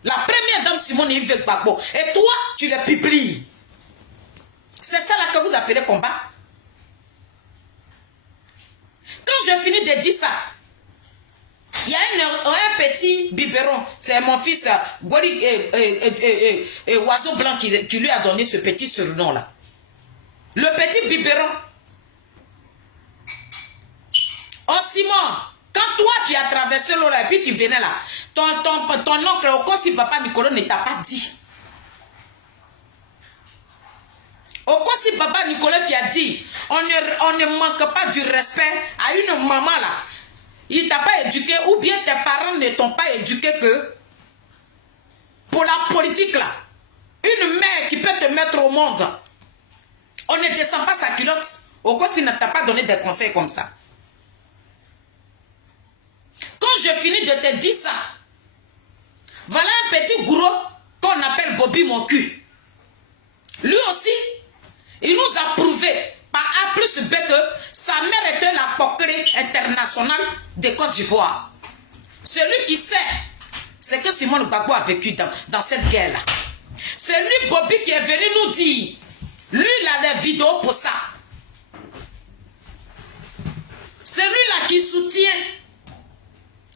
la première dame Simone et Yves Gbagbo. Et toi, tu les publies. C'est ça là que vous appelez combat. Quand je finis de dire ça, il y a un petit biberon, c'est mon fils Gori Oiseau Blanc qui lui a donné ce petit surnom là. Le petit biberon. Oh Simon, quand toi tu as traversé l'eau là et puis tu venais là, ton oncle Okosi Papa Nicolas ne t'a pas dit. Okosi Papa Nicolas qui a dit, on ne manque pas du respect à une maman là. Il t'a pas éduqué ou bien tes parents ne t'ont pas éduqué que pour la politique là. Une mère qui peut te mettre au monde, on ne descend pas sa culotte. Okosi ne t'a pas donné des conseils comme ça. Quand je finis de te dire ça, voilà un petit gros qu'on appelle Bobby mon cul. Lui aussi, il nous a prouvé par A plus B que sa mère était la coquerie internationale de Côte d'Ivoire. Celui qui sait, c'est que Simone Gbagbo a vécu dans cette guerre-là. C'est lui, Bobby, qui est venu nous dire, lui, il a des vidéos pour ça. C'est lui-là qui soutient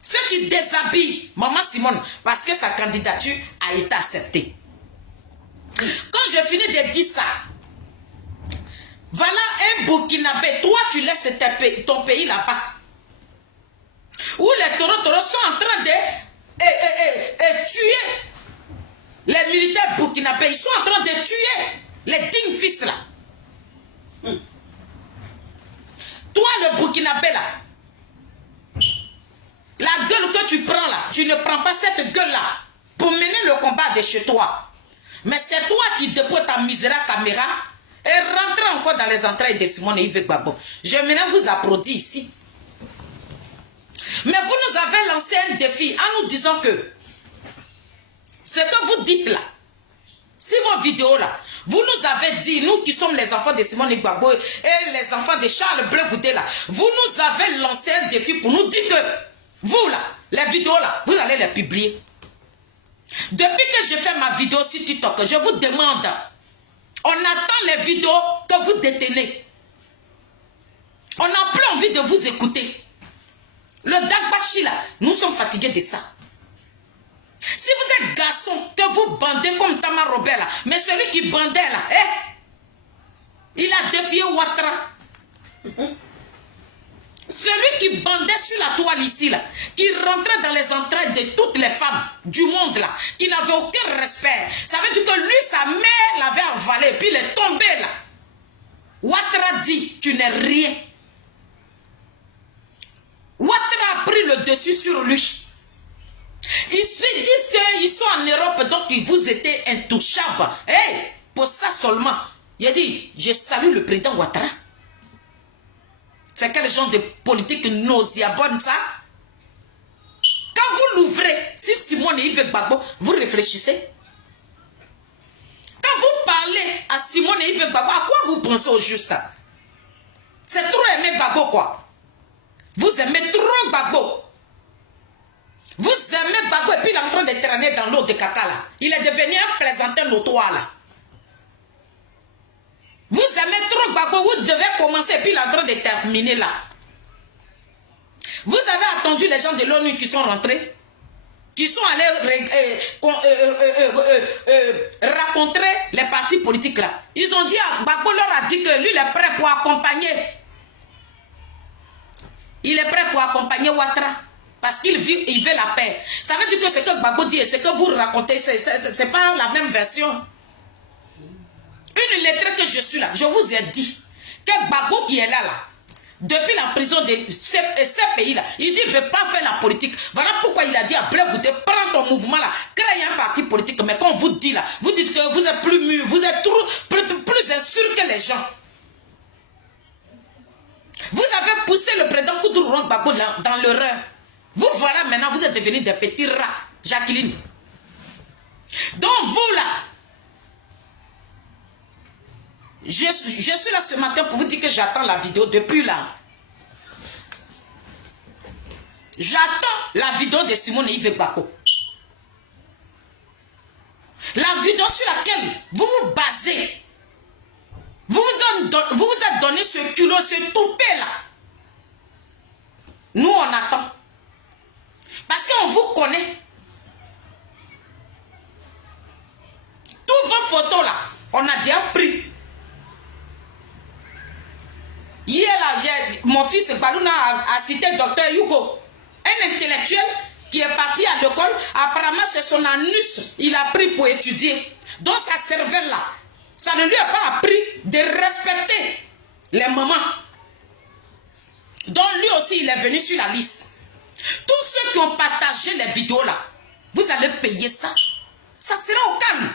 ceux qui déshabillent Maman Simone parce que sa candidature a été acceptée. Quand je finis de dire ça, voilà un Burkinabé, toi tu laisses ton pays là-bas, où les taureaux sont en train de tuer les militaires burkinabés, ils sont en train de tuer les dignes fils là. Toi le Burkinabé là, la gueule que tu prends là, tu ne prends pas cette gueule là pour mener le combat de chez toi. Mais c'est toi qui déposes ta misérable caméra et rentre encore dans les entrailles de Simone et Yves Gbagbo. Je maintenant vous applaudis ici. Mais vous nous avez lancé un défi en nous disant que ce que vous dites là, si vos vidéos là, vous nous avez dit, nous qui sommes les enfants de Simone et Gbagbo et les enfants de Charles Blé Goudé là, vous nous avez lancé un défi pour nous dire que vous là, les vidéos là, vous allez les publier. Depuis que je fais ma vidéo sur TikTok, je vous demande, on attend les vidéos que vous détenez. On n'a plus envie de vous écouter. Le Dagbashi là, nous sommes fatigués de ça. Si vous êtes garçon, que vous bandez comme Tama Robert là, mais celui qui bandait là, il a défié Ouattara. Celui qui bandait sur la toile ici, là, qui rentrait dans les entrailles de toutes les femmes du monde, là, qui n'avait aucun respect. Ça veut dire que lui, sa mère l'avait avalé, puis il est tombé là. Ouattara dit, tu n'es rien. Ouattara a pris le dessus sur lui. Ils se disent qu'ils sont en Europe, donc vous étiez intouchables. Hey, pour ça seulement. Il a dit, je salue le président Ouattara. C'est quel genre de politique nauséabonde ça? Quand vous l'ouvrez, si Simone et Yves Gbagbo, vous réfléchissez. Quand vous parlez à Simone et Yves Gbagbo, à quoi vous pensez au juste? C'est trop aimer Gbagbo quoi. Vous aimez trop Gbagbo. Vous aimez Gbagbo et puis il est en train de traîner dans l'eau de caca là. Il est devenu un plaisantin notoire là. Vous aimez trop Gbagbo, vous devez commencer et puis il est en train de terminer là. Vous avez attendu les gens de l'ONU qui sont rentrés, qui sont allés rencontrer les partis politiques là. Ils ont dit, Gbagbo leur a dit que lui il est prêt pour accompagner. Il est prêt pour accompagner Ouattara. Parce qu'il veut la paix. Ça veut dire que ce que Gbagbo dit et ce que vous racontez, c'est pas la même version. Une lettre que je suis là, je vous ai dit que Gbagbo qui est là, depuis la prison de ces pays-là, il dit qu'il ne veut pas faire la politique. Voilà pourquoi il a dit à Blé Goudé, prends ton mouvement là, crée un parti politique. Mais quand on vous dit là, vous dites que vous êtes plus mûr, vous êtes plus insurgés que les gens. Vous avez poussé le président Koudou Gbagbo dans l'erreur. Vous voilà maintenant, vous êtes devenus des petits rats, Jacqueline. Donc vous là, je suis là ce matin pour vous dire que j'attends la vidéo depuis là. J'attends la vidéo de Simone et Yves Gbagbo. La vidéo sur laquelle vous vous basez. Vous vous êtes donné ce culot, ce toupet là. Nous on attend. Parce qu'on vous connaît. Toutes vos photos là, on a déjà pris. Hier là, mon fils Balouna a cité Dr Hugo, un intellectuel qui est parti à l'école. Apparemment c'est son anus, il a pris pour étudier. Donc sa cervelle là, ça ne lui a pas appris de respecter les mamans. Donc lui aussi il est venu sur la liste. Tous ceux qui ont partagé les vidéos là, vous allez payer ça. Ça sera au calme.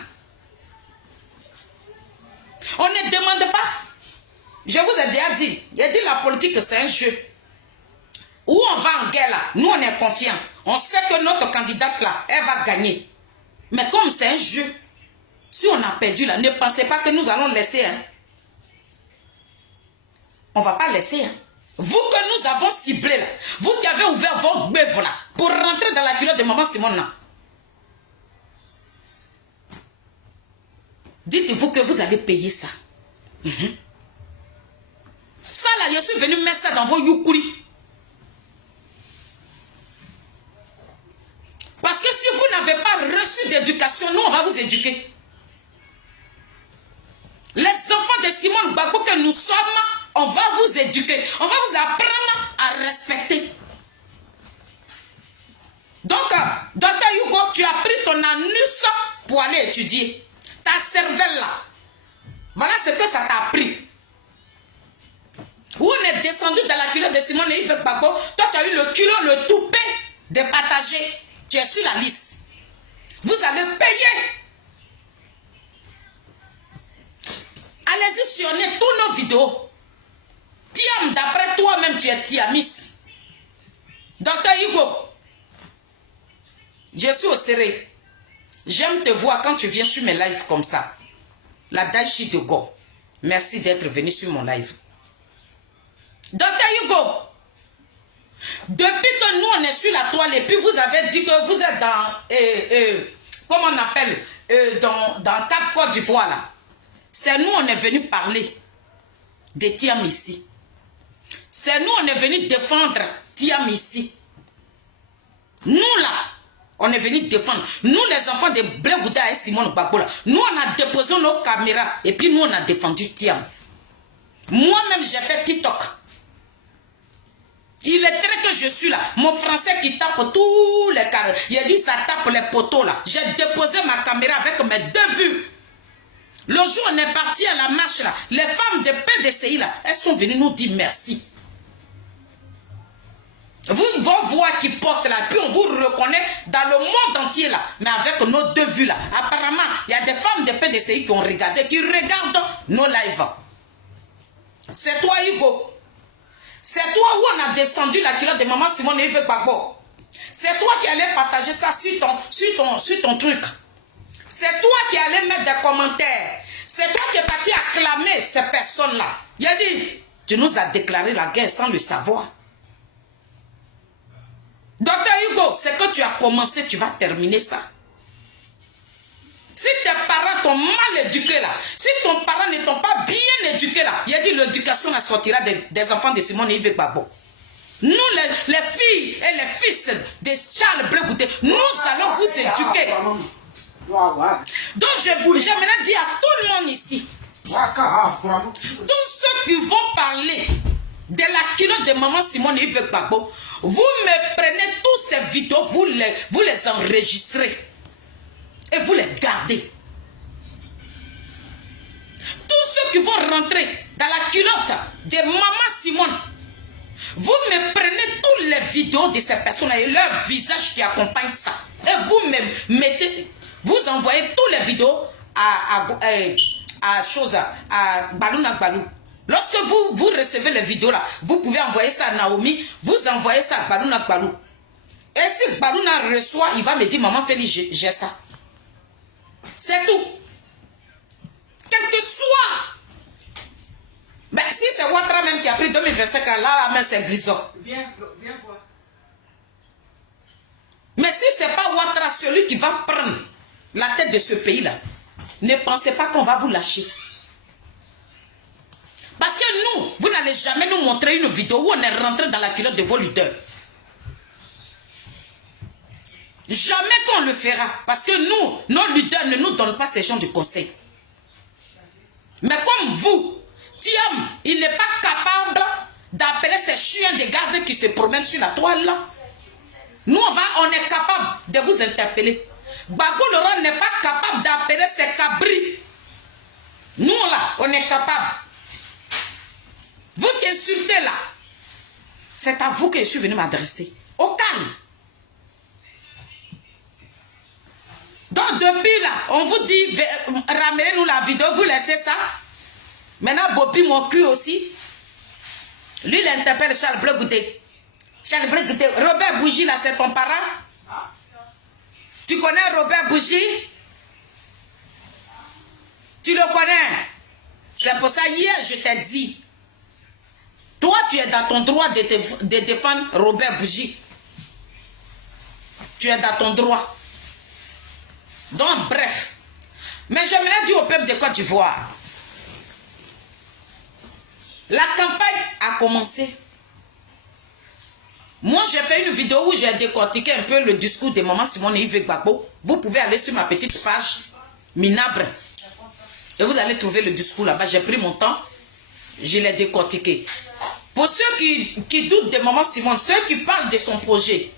On ne demande pas. Je vous ai déjà dit, j'ai dit la politique c'est un jeu. Où on va en guerre là, nous on est confiants. On sait que notre candidate là, elle va gagner. Mais comme c'est un jeu, si on a perdu là, ne pensez pas que nous allons laisser. Hein. On ne va pas laisser. Hein. Vous que nous avons ciblé là, vous qui avez ouvert vos bœufs là, pour rentrer dans la culotte de maman Simone là. Dites-vous que vous allez payer ça. Ça là, je suis venu mettre ça dans vos youkuri. Parce que si vous n'avez pas reçu d'éducation, nous on va vous éduquer. Les enfants de Simone Gbagbo que nous sommes, on va vous éduquer. On va vous apprendre à respecter. Donc, Dr Hugo, tu as pris ton anus pour aller étudier. Ta cervelle là. Voilà ce que ça t'a pris. Où on est descendu dans la culotte de Simone et Yves Gbagbo. Toi, tu as eu le culot, le toupet de partager. Tu es sur la liste. Vous allez payer. Allez-y sur toutes nos vidéos. Tiam, d'après toi-même, tu es Tiamis. Docteur Hugo, je suis au serré. J'aime te voir quand tu viens sur mes lives comme ça. La Daichi de Go. Merci d'être venu sur mon live. Docteur Hugo, depuis que nous on est sur la toile et puis vous avez dit que vous êtes dans, comment on appelle, dans Cap Côte d'Ivoire là. C'est nous on est venu parler de Tiam ici. C'est nous on est venu défendre Tiam ici. Nous là, on est venu défendre. Nous les enfants de Blé Goudé et Simone Gbagbo là. Nous on a déposé nos caméras et puis nous on a défendu Tiam. Moi-même j'ai fait TikTok. Il est vrai que je suis là. Mon français qui tape tous les carrés. Il a dit ça tape les poteaux là. J'ai déposé ma caméra avec mes deux vues. Le jour où on est parti à la marche là, les femmes de PDCI là, elles sont venues nous dire merci. vos voix qui portent là, puis on vous reconnaît dans le monde entier là, mais avec nos deux vues là. Apparemment, il y a des femmes de PDCI qui ont regardé, qui regardent nos lives. C'est toi, Hugo. C'est toi où on a descendu la culotte de maman Simone et Yves Gbagbo. C'est toi qui allais partager ça sur ton truc. C'est toi qui allais mettre des commentaires. C'est toi qui es parti acclamer ces personnes-là. Il a dit, tu nous as déclaré la guerre sans le savoir. Docteur Hugo, c'est que tu as commencé, tu vas terminer ça. Si tes parents t'ont mal éduqué là, si ton parent ne t'ont pas bien éduqué là, il a dit l'éducation sortira des enfants de Simone et Yves Gbagbo. Nous, les filles et les fils de Charles Blé Goûté, nous allons vous éduquer. Donc j'aimerais dire à tout le monde ici, tous ceux qui vont parler de la culotte de maman Simone et Yves Gbagbo, vous me prenez tous ces vidéos, vous les enregistrez et vous les gardez. Tous ceux qui vont rentrer dans la culotte de maman Simone, vous me prenez toutes les vidéos de ces personnes et leur visage qui accompagne ça. Et vous me mettez, vous envoyez toutes les vidéos à Balouna Gbalou. Lorsque vous recevez les vidéos là, vous pouvez envoyer ça à Naomi, vous envoyez ça à Balouna Gbalou. Et si Balouna reçoit, il va me dire, maman Félix, j'ai ça. C'est tout. Quel que soit. Mais si c'est Ouattara même qui a pris 2025, là, la main c'est Grison. Viens voir. Mais si c'est pas Ouattara, celui qui va prendre la tête de ce pays-là, ne pensez pas qu'on va vous lâcher. Parce que nous, vous n'allez jamais nous montrer une vidéo où on est rentré dans la culotte de vos leaders. Jamais qu'on le fera. Parce que nous, nos leaders ne nous donnent pas ces gens de conseil. Mais comme vous, Thiam, il n'est pas capable d'appeler ces chiens de garde qui se promènent sur la toile là. Nous, on est capable de vous interpeller. Gbagbo Laurent n'est pas capable d'appeler ces cabris. Nous là, on est capable. Vous qui insultez là, c'est à vous que je suis venu m'adresser. Au calme. Donc depuis là, on vous dit, ramenez-nous la vidéo, vous laissez ça. Maintenant, Bopi, mon cul aussi. Lui, il interpelle Charles Blé Goûté. Charles Blé Goûté. Robert Bougie, là, c'est ton parent. Tu connais Robert Bougie? Tu le connais? C'est pour ça, hier, je t'ai dit. Toi, tu es dans ton droit de défendre Robert Bougie. Tu es dans ton droit. Donc, bref. Mais j'aimerais dire au peuple de Côte d'Ivoire. La campagne a commencé. Moi, j'ai fait une vidéo où j'ai décortiqué un peu le discours de maman Simone et Yves Gbagbo. Vous pouvez aller sur ma petite page Minabre. Et vous allez trouver le discours là-bas. J'ai pris mon temps. Je l'ai décortiqué. Pour ceux qui doutent de maman Simone, ceux qui parlent de son projet,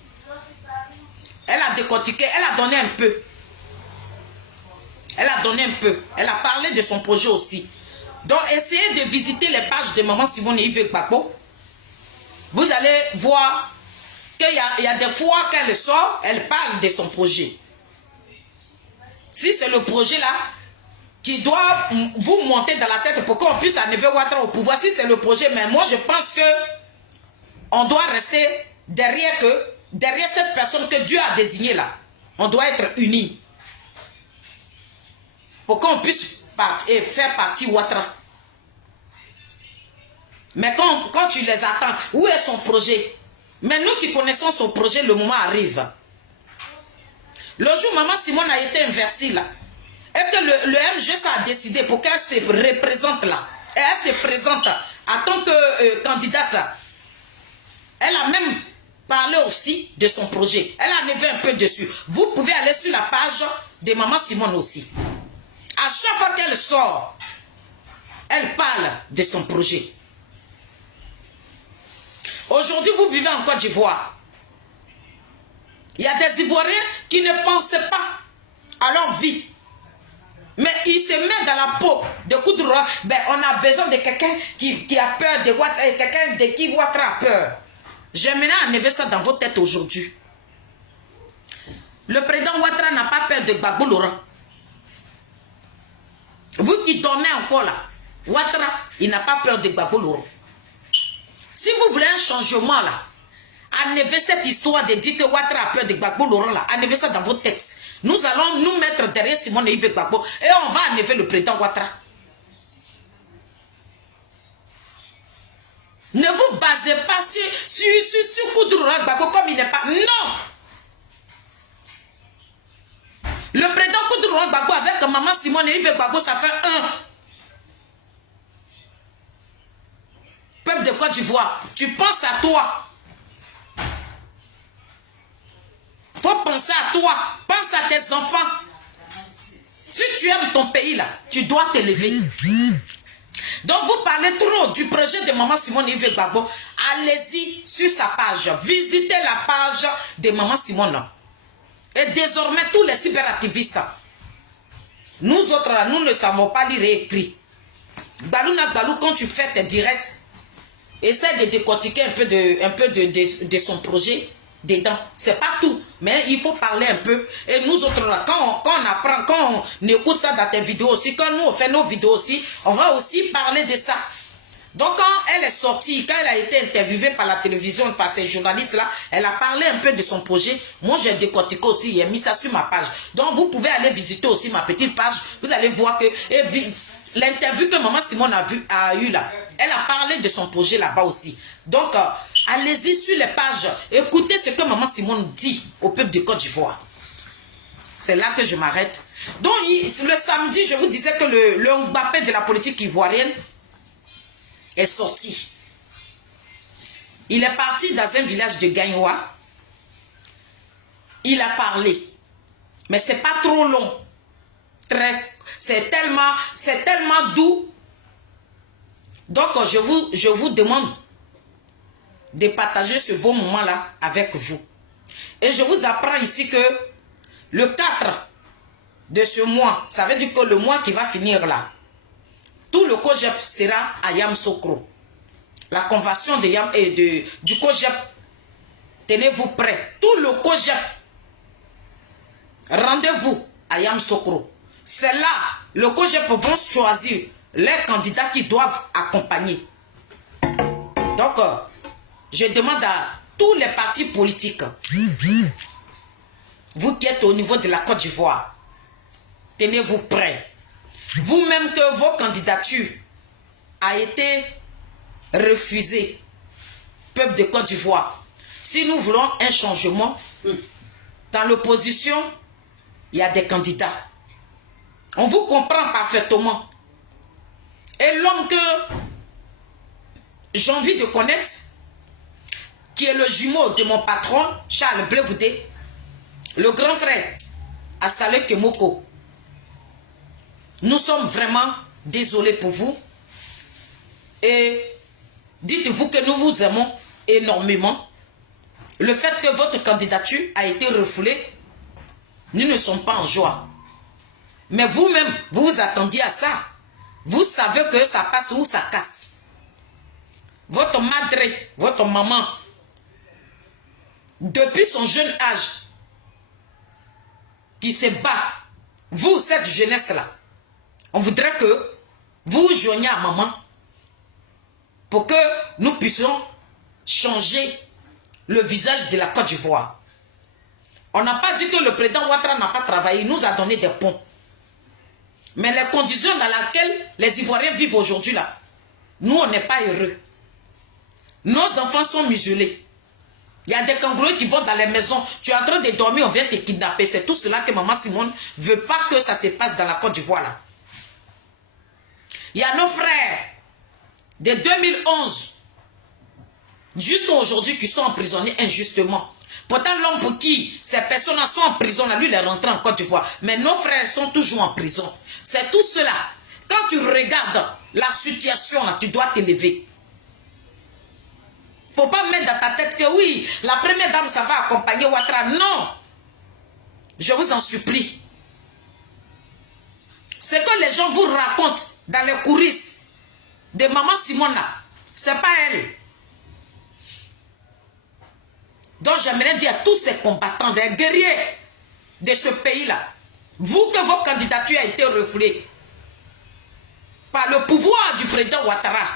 elle a décortiqué, elle a donné un peu. Elle a donné un peu. Elle a parlé de son projet aussi. Donc, essayez de visiter les pages de maman Simone et Yves Gbagbo. Vous allez voir qu'il y a des fois qu'elle sort, elle parle de son projet. Si c'est le projet là qui doit vous monter dans la tête pour qu'on puisse enlever Ouattara au pouvoir, si c'est le projet, mais moi je pense que on doit rester derrière cette personne que Dieu a désignée là. On doit être unis pour qu'on puisse faire partie Ouattara. Mais quand tu les attends, où est son projet? Mais nous qui connaissons son projet, le moment arrive. Le jour où maman Simone a été inversée là, et que le MGS a décidé pour qu'elle se représente là, et elle se présente en tant que candidate, elle a même parlé aussi de son projet. Elle a levé un peu dessus. Vous pouvez aller sur la page de maman Simone aussi. À chaque fois qu'elle sort, elle parle de son projet. Aujourd'hui, vous vivez en Côte d'Ivoire. Il y a des Ivoiriens qui ne pensent pas à leur vie. Mais ils se mettent dans la peau de Koudoura. Ben, on a besoin de quelqu'un qui a peur de Ouattara et quelqu'un de qui Ouattara a peur. J'aimerais enlever ça dans vos têtes aujourd'hui. Le président Ouattara n'a pas peur de Gbagbo Laurent. Vous qui dormez encore là, Ouattara, il n'a pas peur de Gbagbo Laurent. Si vous voulez un changement là, enlevez cette histoire de dire que Ouattara a peur de Gbagbo Laurent là, enlevez ça dans vos têtes. Nous allons nous mettre derrière Simone et Yves Gbagbo et on va enlever le président Ouattara. Ne vous basez pas sur Koudroura Gbagbo comme il n'est pas. Non! Le président Koudroura Gbagbo avec maman Simone et Yves Gbagbo, ça fait un. Peuple de Côte d'Ivoire, tu penses à toi. Faut penser à toi. Pense à tes enfants. Si tu aimes ton pays là, tu dois te lever. Donc vous parlez trop du projet de maman Simone et Yves Gbagbo. Allez-y sur sa page. Visitez la page de maman Simone. Et désormais, tous les cyberactivistes, nous autres là, nous ne savons pas lire et écrire. Gbalouna Gbalou, quand tu fais tes directs, essaie de décortiquer un peu de son projet dedans. C'est pas tout, mais il faut parler un peu. Et nous autres là, quand on apprend, quand on écoute ça dans tes vidéos aussi, quand nous on fait nos vidéos aussi, on va aussi parler de ça. Donc quand elle est sortie, quand elle a été interviewée par la télévision, par ces journalistes là, elle a parlé un peu de son projet. Moi j'ai décortiqué aussi, j'ai mis ça sur ma page. Donc vous pouvez aller visiter aussi ma petite page. Vous allez voir que l'interview que maman Simone a eu là, elle a parlé de son projet là-bas aussi. Donc allez-y sur les pages, écoutez ce que maman Simone dit au peuple de Côte d'Ivoire. C'est là que je m'arrête. Donc le samedi, je vous disais que le Mbappé de la politique ivoirienne est sorti. Il est parti dans un village de Gagnoa. Il a parlé. Mais c'est pas trop long. C'est tellement doux. Donc je vous demande de partager ce beau moment-là avec vous. Et je vous apprends ici que le 4 de ce mois, ça veut dire que le mois qui va finir là, tout le COGEP sera à Yamoussoukro. La convention du COGEP, tenez-vous prêts. Tout le COGEP, rendez-vous à Yamoussoukro. C'est là, le COGEP vont choisir les candidats qui doivent accompagner. Donc, je demande à tous les partis politiques, vous qui êtes au niveau de la Côte d'Ivoire, tenez-vous prêts. Vous-même que vos candidatures a été refusées, peuple de Côte d'Ivoire, si nous voulons un changement, dans l'opposition, il y a des candidats. On vous comprend parfaitement. Et l'homme que j'ai envie de connaître, qui est le jumeau de mon patron, Charles Blevoudé, le grand frère, Assalé Kemoko. Nous sommes vraiment désolés pour vous. Et dites-vous que nous vous aimons énormément. Le fait que votre candidature a été refoulée, nous ne sommes pas en joie. Mais vous-même, vous vous attendiez à ça. Vous savez que ça passe ou ça casse. Votre madre, votre maman, depuis son jeune âge, qui se bat, vous, cette jeunesse-là, on voudrait que vous vous joigniez à maman pour que nous puissions changer le visage de la Côte d'Ivoire. On n'a pas dit que le président Ouattara n'a pas travaillé, il nous a donné des ponts. Mais les conditions dans lesquelles les Ivoiriens vivent aujourd'hui là, nous on n'est pas heureux. Nos enfants sont muselés. Il y a des kangourous qui vont dans les maisons. Tu es en train de dormir, on vient te kidnapper. C'est tout cela que maman Simone ne veut pas que ça se passe dans la Côte d'Ivoire là. Il y a nos frères de 2011 jusqu'à aujourd'hui qui sont emprisonnés injustement. Pourtant l'homme pour qui ces personnes sont en prison, là, lui il est rentré en Côte d'Ivoire. Mais nos frères sont toujours en prison. C'est tout cela. Quand tu regardes la situation là, tu dois te lever. Faut pas mettre dans ta tête que oui, la première dame ça va accompagner Ouattara. Non. Je vous en supplie. Ce que les gens vous racontent dans les coulisses de maman Simone là, c'est pas elle. Donc j'aimerais dire à tous ces combattants, des guerriers de ce pays-là, vous que vos candidatures ont été refoulées par le pouvoir du président Ouattara,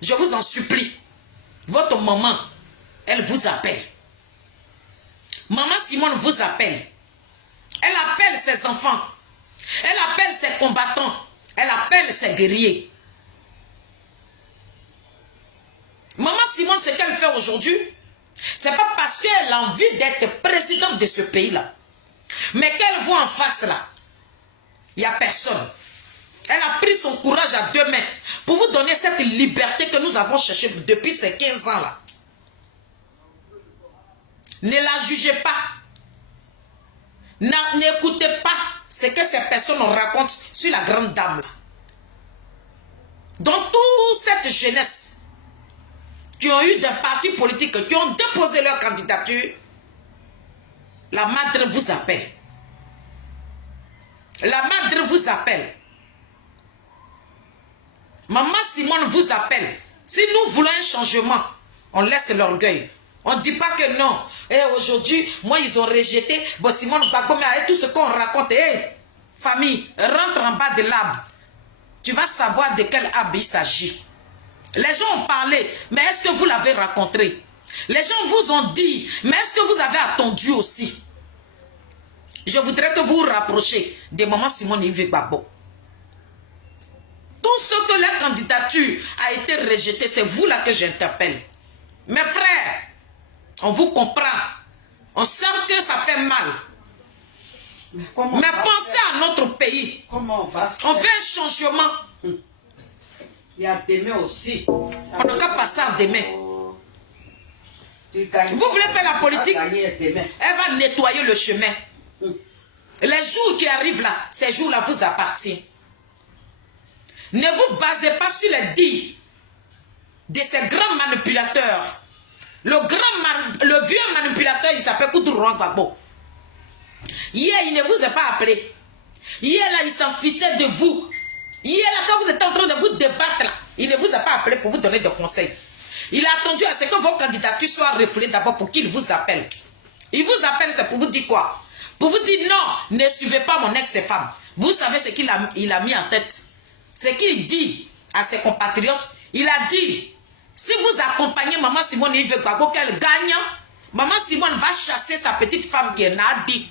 je vous en supplie, votre maman, elle vous appelle. Maman Simone vous appelle. Elle appelle ses enfants. Elle appelle ses combattants. Elle appelle ses guerriers. Maman Simone, ce qu'elle fait aujourd'hui, c'est pas parce qu'elle a envie d'être présidente de ce pays-là. Mais qu'elle voit en face là, il n'y a personne. Elle a pris son courage à deux mains pour vous donner cette liberté que nous avons cherchée depuis ces 15 ans-là. Ne la jugez pas. N'écoutez pas ce que ces personnes racontent sur la grande dame. Dans toute cette jeunesse qui ont eu des partis politiques, qui ont déposé leur candidature, la madre vous appelle. La madre vous appelle. Maman Simone vous appelle. Si nous voulons un changement, on laisse l'orgueil. On ne dit pas que non. Et aujourd'hui, moi, ils ont rejeté. Bon, Simone Gbagbo, mais avec tout ce qu'on raconte, famille, rentre en bas de l'arbre. Tu vas savoir de quel arbre il s'agit. Les gens ont parlé, mais est-ce que vous l'avez rencontré? Les gens vous ont dit, mais est-ce que vous avez attendu aussi? Je voudrais que vous vous rapprochiez de maman Simone Yves Gbagbo. Tout ce que la candidature a été rejetée, c'est vous là que j'interpelle. Mes frères, on vous comprend. On sent que ça fait mal. Mais pensez à notre pays. Comment on va faire? On veut un changement. Il y a demain aussi. On n'a qu'à passer à demain. Vous voulez faire la politique? Elle va nettoyer le chemin. Les jours qui arrivent là, ces jours-là vous appartiennent. Ne vous basez pas sur les dits de ces grands manipulateurs. Le vieux manipulateur, il s'appelle Koudouro Gbagbo. Hier, il ne vous a pas appelé. Hier, là, il s'en fichait de vous. Hier, là, quand vous êtes en train de vous débattre, là, il ne vous a pas appelé pour vous donner des conseils. Il a attendu à ce que vos candidatures soient refoulées d'abord pour qu'il vous appelle. Il vous appelle, c'est pour vous dire quoi? Pour vous dire non, ne suivez pas mon ex-femme. Vous savez ce qu'il a mis en tête. Ce qu'il dit à ses compatriotes, il a dit, si vous accompagnez maman Simone Yves Gbagbo qu'elle gagne, maman Simone va chasser sa petite femme qui est Nadi.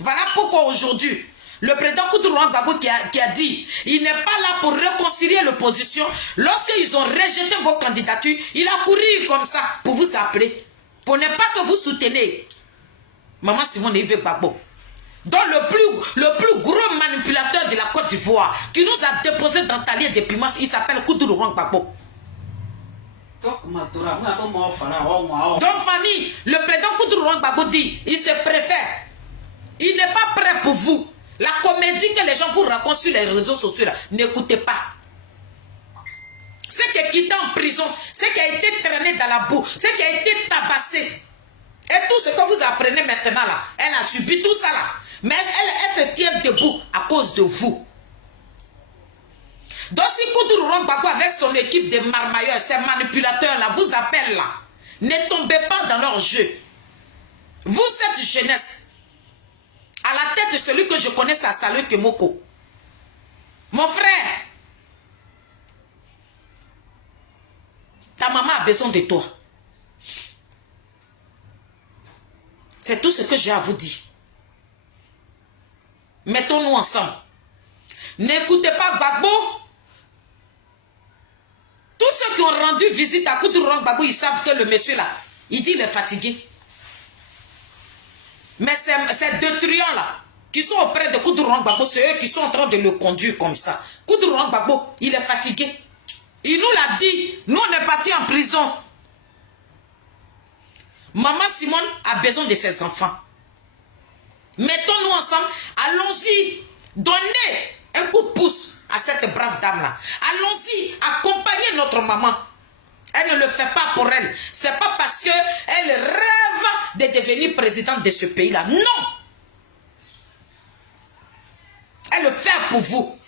Voilà pourquoi aujourd'hui, le président Koudouro Gbagbo qui a dit, il n'est pas là pour réconcilier l'opposition. Lorsqu'ils ont rejeté vos candidatures, il a couru comme ça pour vous appeler. Pour ne pas que vous soutenez maman Simone Yves Gbagbo. Donc le plus gros manipulateur de la Côte d'Ivoire qui nous a déposé dans Talier de Pimas, il s'appelle Koudouro Gbagbo. Donc famille, le président Koudouro Gbagbo dit, il se préfère. Il n'est pas prêt pour vous. La comédie que les gens vous racontent sur les réseaux sociaux, n'écoutez pas. Ce qui est quitté en prison, ce qui a été traîné dans la boue, ce qui a été tabassé. Et tout ce que vous apprenez maintenant là, elle a subi tout ça là. Mais elle se tient debout à cause de vous. Donc si Koudouro Gbagbo avec son équipe de marmailleurs, ces manipulateurs là, vous appellent là, ne tombez pas dans leur jeu. Vous, cette jeunesse, à la tête de celui que je connais, c'est Salou Kemoko. Mon frère, ta maman a besoin de toi. C'est tout ce que j'ai à vous dire. Mettons-nous ensemble. N'écoutez pas Gbagbo. Tous ceux qui ont rendu visite à Koudouro Gbagbo, ils savent que le monsieur là, il dit qu'il est fatigué. Mais ces deux truands là, qui sont auprès de Koudouro Gbagbo, c'est eux qui sont en train de le conduire comme ça. Koudouro Gbagbo, il est fatigué. Il nous l'a dit. Nous, on est partis en prison. Maman Simone a besoin de ses enfants. Mettons-nous ensemble. Allons-y. Donnez un coup de pouce à cette brave dame-là. Allons-y. Accompagnez notre maman. Elle ne le fait pas pour elle. C'est pas parce qu'elle rêve de devenir présidente de ce pays-là. Non. Elle le fait pour vous.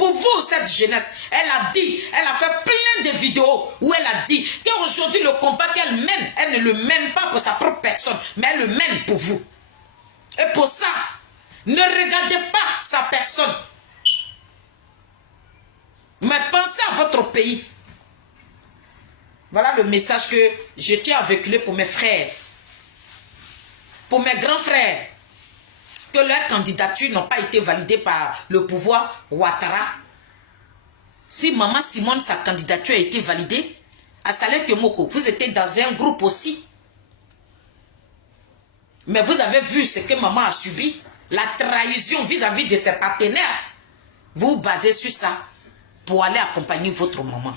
Pour vous, cette jeunesse, elle a dit, elle a fait plein de vidéos où elle a dit qu'aujourd'hui, le combat qu'elle mène, elle ne le mène pas pour sa propre personne, mais elle le mène pour vous. Et pour ça, ne regardez pas sa personne, mais pensez à votre pays. Voilà le message que je tiens à véhiculer pour mes frères, pour mes grands frères, que leurs candidatures n'ont pas été validées par le pouvoir Ouattara. Si Maman Simone, sa candidature a été validée, à Saleh Kemoko, vous étiez dans un groupe aussi. Mais vous avez vu ce que Maman a subi, la trahison vis-à-vis de ses partenaires. Vous vous basez sur ça pour aller accompagner votre maman.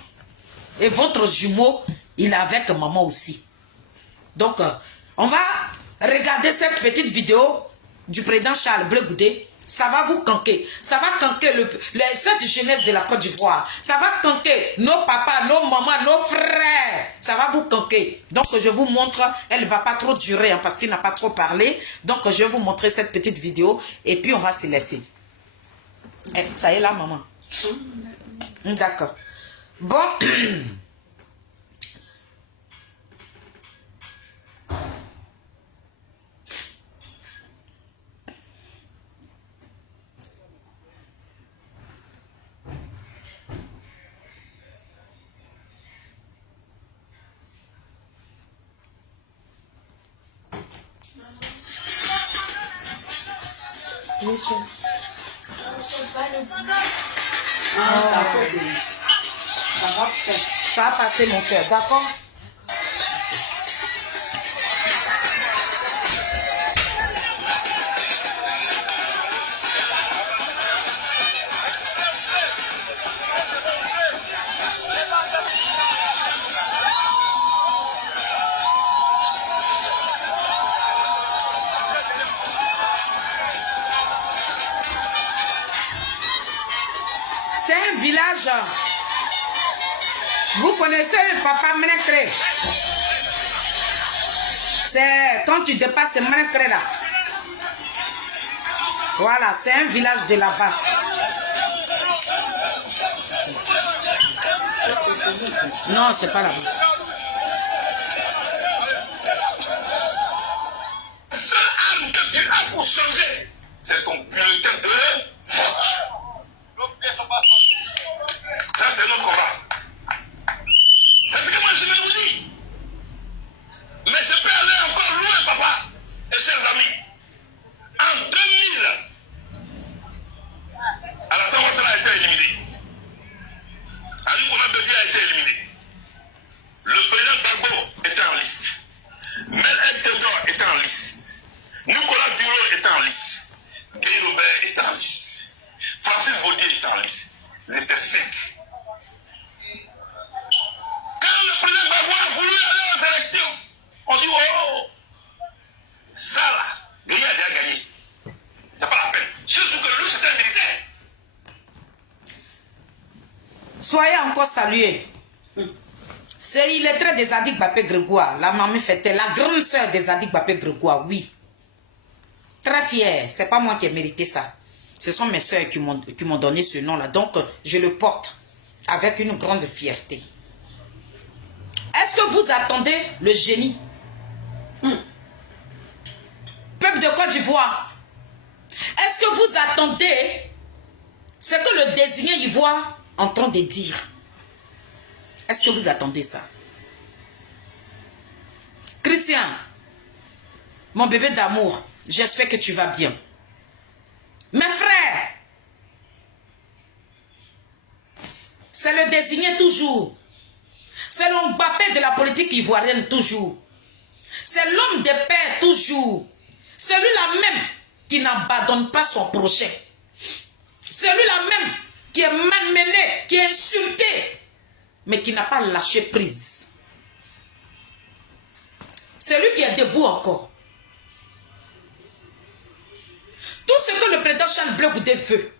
Et votre jumeau, il est avec maman aussi. Donc, on va regarder cette petite vidéo du président Charles Blé Goudé. Ça va vous canquer. Ça va canquer cette jeunesse de la Côte d'Ivoire. Ça va canquer nos papas, nos mamans, nos frères. Ça va vous canquer. Donc, je vous montre. Elle ne va pas trop durer hein, parce qu'il n'a pas trop parlé. Donc, je vais vous montrer cette petite vidéo. Et puis, on va se laisser. Eh, ça y est là, maman. D'accord. Bon. Oui, ça va passer mon cœur, d'accord? C'est un village. Vous connaissez le papa Mnekre? C'est quand tu dépasses Mnekre là. Voilà, c'est un village de là-bas. Non, c'est pas là-bas. La seule arme que tu as pour changer, c'est ton bulletin de vote. Ça, c'est notre combat. C'est ce que moi je vais vous dire. Mais je peux aller encore loin, papa et chers amis. En 2000, à la fin, Ouattara a été éliminé. Ali Mohamed Bedi a été éliminé. Le président Gbagbo était en liste. Mel El Théodore était en liste. Nicolas Duro était en liste. Guy Robert était en liste. Francis Vaudier était en liste. Ils étaient 5. Quand le président Gbagbo a voulu aller aux élections, on dit oh, ça là, Guy a déjà gagné. C'est pas la peine. Surtout que lui c'était un militaire. Soyez encore salués. C'est illettré des Zadig Bapé Grégoire. La maman fêtait la grande sœur des Zadig Bapé Grégoire, oui. Très fière. C'est pas moi qui ai mérité ça. Ce sont mes sœurs qui m'ont donné ce nom-là. Donc, je le porte avec une grande fierté. Est-ce que vous attendez le génie? Peuple de Côte d'Ivoire, est-ce que vous attendez ce que le désigné ivoire est en train de dire? Est-ce que vous attendez ça? Christian, mon bébé d'amour, j'espère que tu vas bien. Mes frères, c'est le désigné toujours. C'est l'Mbappé de la politique ivoirienne toujours. C'est l'homme de paix toujours. Celui-là même qui n'abandonne pas son projet. Celui-là même qui est malmené, qui est insulté, mais qui n'a pas lâché prise. Celui qui est debout encore. Tout ce que le président Charles Blé Goudé veut,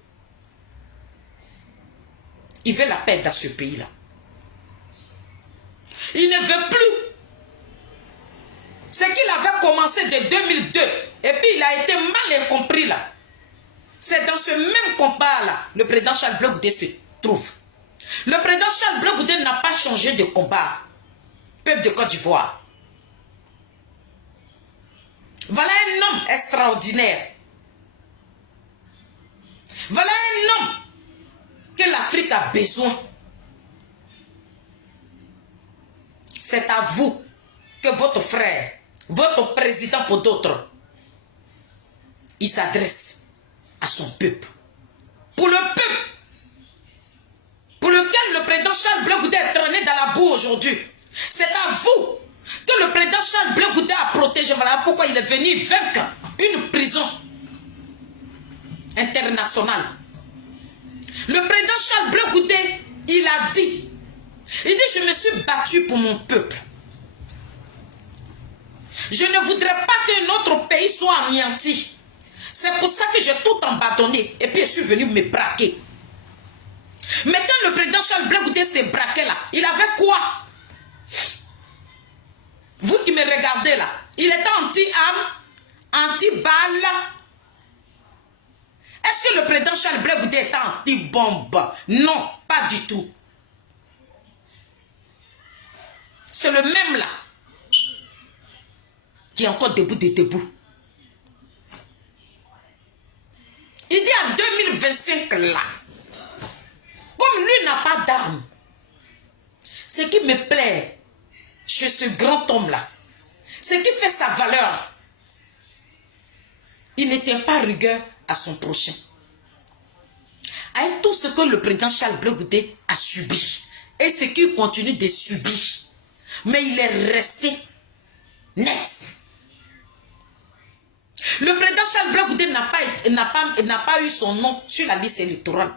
il veut la paix dans ce pays-là. Il ne veut plus. Ce qu'il avait commencé de 2002, et puis il a été mal incompris là. Ce C'est dans ce même combat-là, le président Charles Blé Goudé se trouve. Le président Charles Blé Goudé n'a pas changé de combat. Peuple de Côte d'Ivoire. Voilà un homme extraordinaire. Voilà un homme que l'Afrique a besoin. C'est à vous que votre frère, votre président pour d'autres, il s'adresse à son peuple. Pour le peuple pour lequel le président Charles Blé Goudé est traîné dans la boue aujourd'hui. C'est à vous que le président Charles Blé Goudé a protégé. Voilà pourquoi il est venu vaincre une prison internationale. Le président Charles Blé Goudé, il a dit, je me suis battu pour mon peuple. Je ne voudrais pas que notre pays soit anéanti. C'est pour ça que j'ai tout abandonné et puis je suis venu me braquer. Mais quand le président Charles Blé Goudé s'est braqué là, il avait quoi? Vous qui me regardez là, il était anti-armes, anti-balles. Est-ce que le président Charles Blé Goudé était anti-bombe? Non, pas du tout. C'est le même là qui est encore debout de debout. Il dit en 2025 là, comme lui n'a pas d'armes, ce qui me plaît chez ce grand homme là, ce qui fait sa valeur, il ne tient pas rigueur à son prochain. Avec tout ce que le président Charles Blé Goudé a subi et ce qu'il continue de subir, mais il est resté net. Le président Charles Blé Goudé n'a pas eu son nom sur la liste électorale.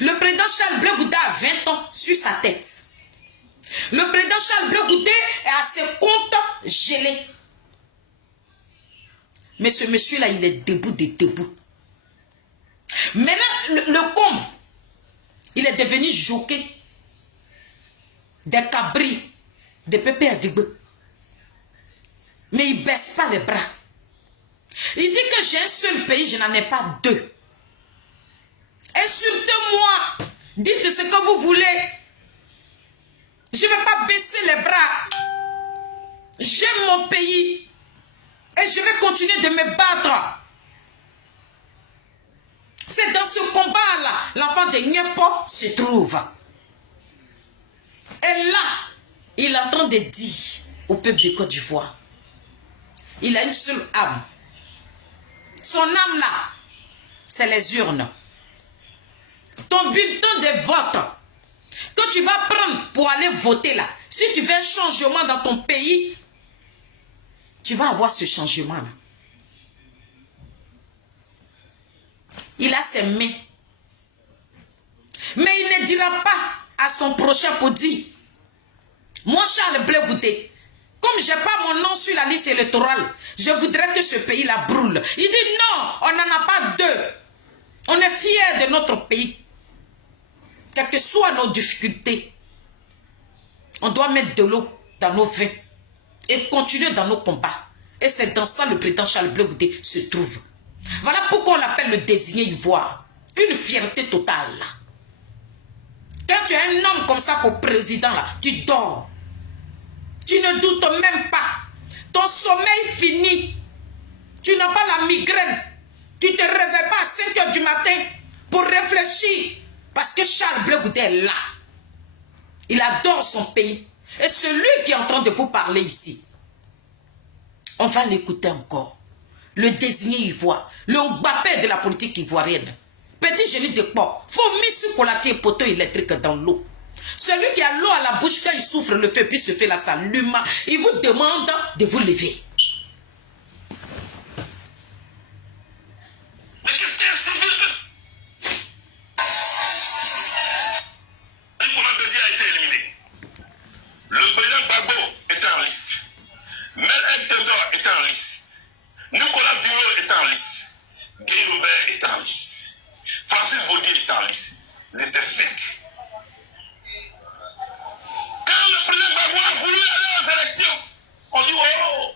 Le président Charles Blé Goudé a 20 ans sur sa tête. Le président Charles Blé Goudé est à ses comptes gelés. Mais ce monsieur-là, il est debout de debout. Maintenant, le comble, il est devenu jockey des cabris, des pépés à Digbe. Mais il ne baisse pas les bras. Il dit que j'ai un seul pays, je n'en ai pas deux. Insultez-moi, dites ce que vous voulez. Je ne vais pas baisser les bras. J'aime mon pays et je vais continuer de me battre. C'est dans ce combat-là, l'enfant de Nyepo se trouve. Et là, il est en train de dire au peuple de Côte d'Ivoire, il a une seule âme. Son âme là, c'est les urnes. Ton bulletin de vote que tu vas prendre pour aller voter là, si tu veux un changement dans ton pays, tu vas avoir ce changement là. Il a ses mains. Mais il ne dira pas à son prochain pour dire, moi Charles Blé Goudé, comme je n'ai pas mon nom sur la liste électorale, je voudrais que ce pays-là brûle. Il dit non, on n'en a pas deux. On est fiers de notre pays. Quelles que soient nos difficultés, on doit mettre de l'eau dans nos vins et continuer dans nos combats. Et c'est dans ça le président Charles Blé Goudé se trouve. Voilà pourquoi on l'appelle le désigné ivoire. Une fierté totale. Quand tu as un homme comme ça pour président, là, tu dors. Tu ne doutes même pas. Ton sommeil finit. Tu n'as pas la migraine. Tu ne te réveilles pas à 5 h du matin pour réfléchir. Parce que Charles Blé Goudé est là. Il adore son pays. Et celui qui est en train de vous parler ici, on va l'écouter encore. Le désigné ivoire, le Mbappé de la politique ivoirienne. Petit génie de porc, faut mis sur colatier poteau électrique dans l'eau. Celui qui a l'eau à la bouche, quand il souffre le feu, puis se fait la s'allume, il vous demande de vous lever. Mais qu'est-ce qu'il y a, civil? Nicolas Bédi a été éliminé. Le président Gbagbo est en liste. Mel Tendor est en liste. Nicolas Duro est en liste. Guy Robert est en liste. Francis Vaudier est en liste. Ils étaient 5. Quand le président Gbagbo a voulu aller aux élections, on dit oh,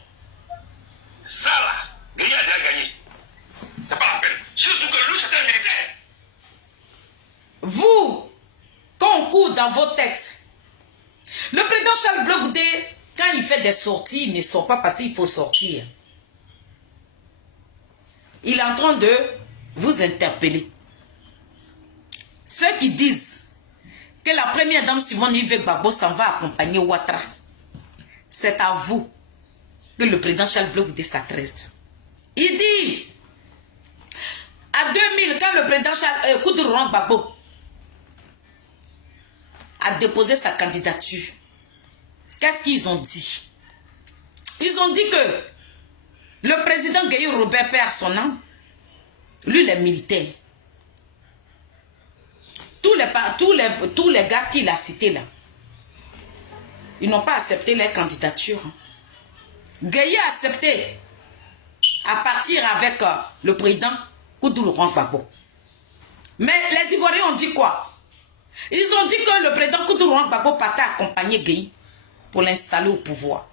dans vos têtes. Le président Charles Blé Goudé, quand il fait des sorties, il ne sort pas parce qu'il faut sortir. Il est en train de vous interpeller. Ceux qui disent que la première dame Simone Yves Gbagbo s'en va accompagner Ouattara, c'est à vous que le président Charles Blé Goudé s'adresse. Il dit, à 2000, quand le président Kourouan Gbagbo a déposé sa candidature, qu'est-ce qu'ils ont dit? Ils ont dit que le président Gueye Robert perd son âme, lui les militaires, tous les gars qu'il a cités là, ils n'ont pas accepté leur candidature. Gueye a accepté à partir avec le président Kourouan Gbagbo. Mais les Ivoiriens ont dit quoi? Ils ont dit que le président Kourouan Gbagbo partait accompagner Gueye pour l'installer au pouvoir.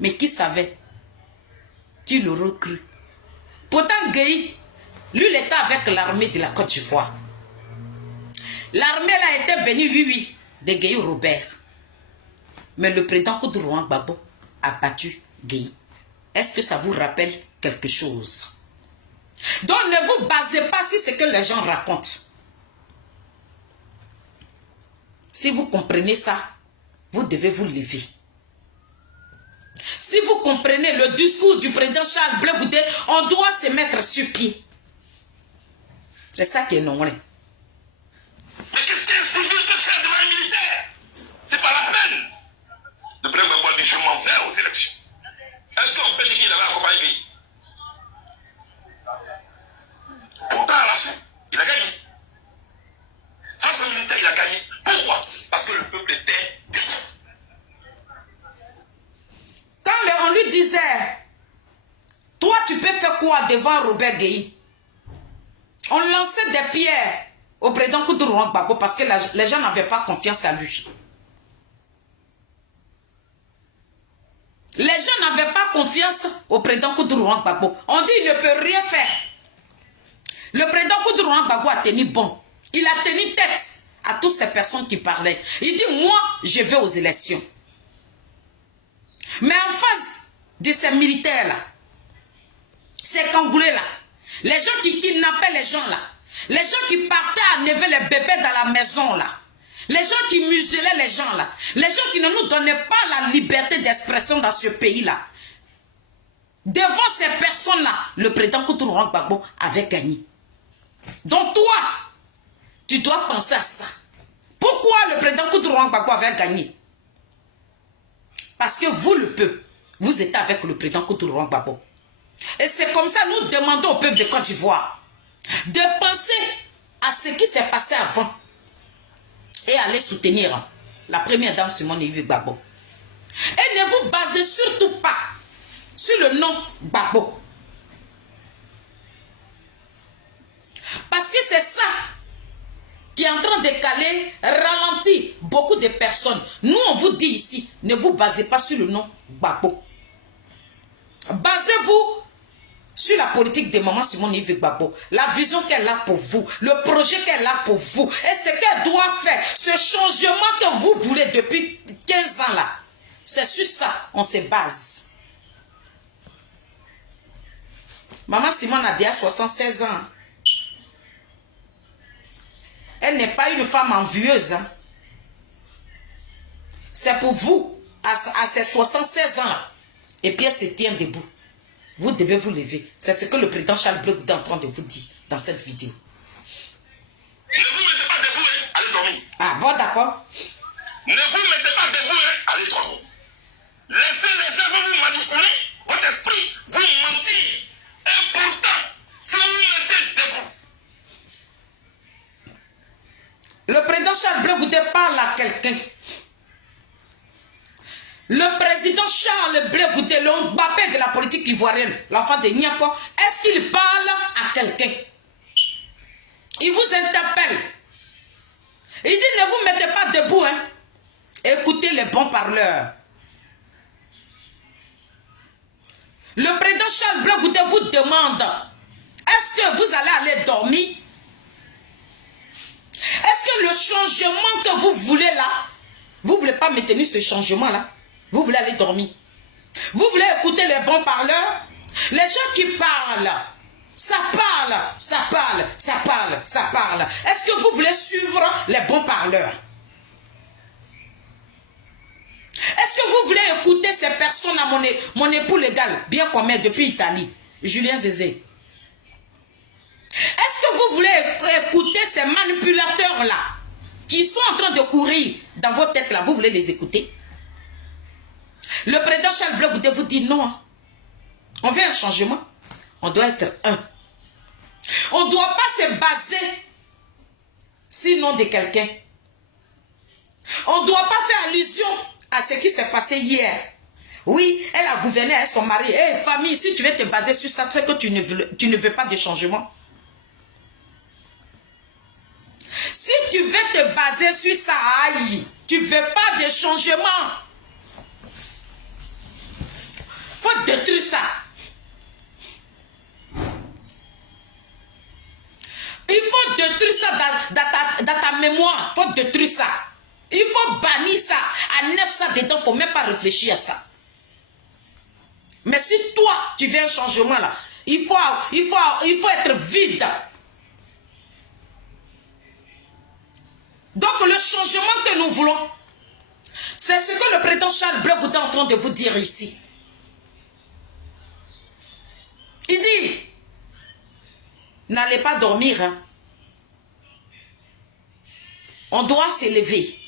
Mais qui savait? Qui l'aurait cru? Pourtant Gueye, lui, il était avec l'armée de la Côte d'Ivoire. L'armée là était bénie, oui, de Gueye Robert. Mais le président Kourouan Gbagbo a battu Gueye. Est-ce que ça vous rappelle quelque chose? Donc ne vous basez pas sur ce que les gens racontent. Si vous comprenez ça, vous devez vous lever. Si vous comprenez le discours du président Charles Blé Goudé, on doit se mettre sur pied. C'est ça qui est normal. Mais qu'est-ce qu'un civil peut faire devant un militaire? C'est pas la peine. Le président Gbagbo a dit je m'en vais aux élections. Est-ce qu'on peut dire qu'il avait accompagné Gueye? Pourtant, à la fin, il a gagné. Face au militaire, il a gagné. Pourquoi? Parce que le peuple était détruit. Quand on lui disait, toi tu peux faire quoi devant Robert Gueye? On lançait des pierres au président Kourouan Gbagbo parce que les gens n'avaient pas confiance à lui. Les gens n'avaient pas confiance au président Kourouan Gbagbo. On dit il ne peut rien faire. Le président Kourouan Gbagbo a tenu bon. Il a tenu tête à toutes ces personnes qui parlaient. Il dit, moi, je vais aux élections. Mais en face de ces militaires-là, ces Congolais-là, les gens qui kidnappaient les gens là, les gens qui partaient à enlever les bébés dans la maison là, les gens qui muselaient les gens là, les gens qui ne nous donnaient pas la liberté d'expression dans ce pays-là, devant ces personnes-là, le président Kourouan Gbagbo avait gagné. Donc toi, tu dois penser à ça. Pourquoi le président Kourouan Gbagbo avait gagné? Parce que vous, le peuple, vous êtes avec le président Kourouan Gbagbo. Et c'est comme ça nous demandons au peuple de Côte d'Ivoire de penser à ce qui s'est passé avant et aller soutenir la première dame Simone Yves Gbagbo. Et ne vous basez surtout pas sur le nom Gbagbo. Parce que c'est ça qui est en train de caler, ralentir beaucoup de personnes. Nous, on vous dit ici, ne vous basez pas sur le nom Gbagbo. Basez-vous sur la politique de maman Simone Yves Gbagbo, la vision qu'elle a pour vous, le projet qu'elle a pour vous, et ce qu'elle doit faire, ce changement que vous voulez depuis 15 ans là. C'est sur ça on se base. Maman Simone a déjà 76 ans. Elle n'est pas une femme envieuse. Hein. C'est pour vous, à ses 76 ans là. Et puis elle se tient debout. Vous devez vous lever. C'est ce que le président Charles Blé Goudé est en train de vous dire dans cette vidéo. Ne vous mettez pas debout, hein, allez dormir. Ah bon, d'accord. Ne vous mettez pas debout, hein, allez dormir. Laissez les gens vous manipuler, votre esprit vous mentir. Et pourtant, si vous vous mettez debout. Le président Charles Blé Goudé parle à quelqu'un. Le président Charles Blé Goudé, le Mbappé de la politique ivoirienne, l'enfant de Niapo, est-ce qu'il parle à quelqu'un? Il vous interpelle. Il dit ne vous mettez pas debout. Hein. Écoutez les bons parleurs. Le président Charles Blé Goudé vous demande, est-ce que vous allez aller dormir? Est-ce Est-ce que le changement que vous voulez là, vous ne voulez pas maintenir ce changement là? Vous voulez aller dormir? Vous voulez écouter les bons parleurs? Les gens qui parlent, ça parle, ça parle, ça parle, ça parle. Est-ce que vous voulez suivre les bons parleurs? Est-ce que vous voulez écouter ces personnes à mon époux légal, bien commun depuis Italie, Julien Zézé? Est-ce que vous voulez écouter ces manipulateurs-là qui sont en train de courir dans vos têtes-là? Vous voulez les écouter? Le président Charles Blé Goudé vous dit non. On veut un changement. On doit être un. On ne doit pas se baser sur le nom de quelqu'un. On ne doit pas faire allusion à ce qui s'est passé hier. Oui, elle a gouverné avec son mari. Hé, famille, si tu veux te baser sur ça, c'est que tu ne veux pas de changement. Si tu veux te baser sur ça, aïe, tu ne veux pas de changement. Il faut détruire ça. Il faut détruire ça dans ta mémoire. Il faut détruire ça. Il faut bannir ça. À 9 ça dedans, il ne faut même pas réfléchir à ça. Mais si toi, tu veux un changement là, il faut être vide. Donc le changement que nous voulons, c'est ce que le président Charles Blé Goudé est en train de vous dire ici. Il dit, n'allez pas dormir. Hein. On doit s'élever.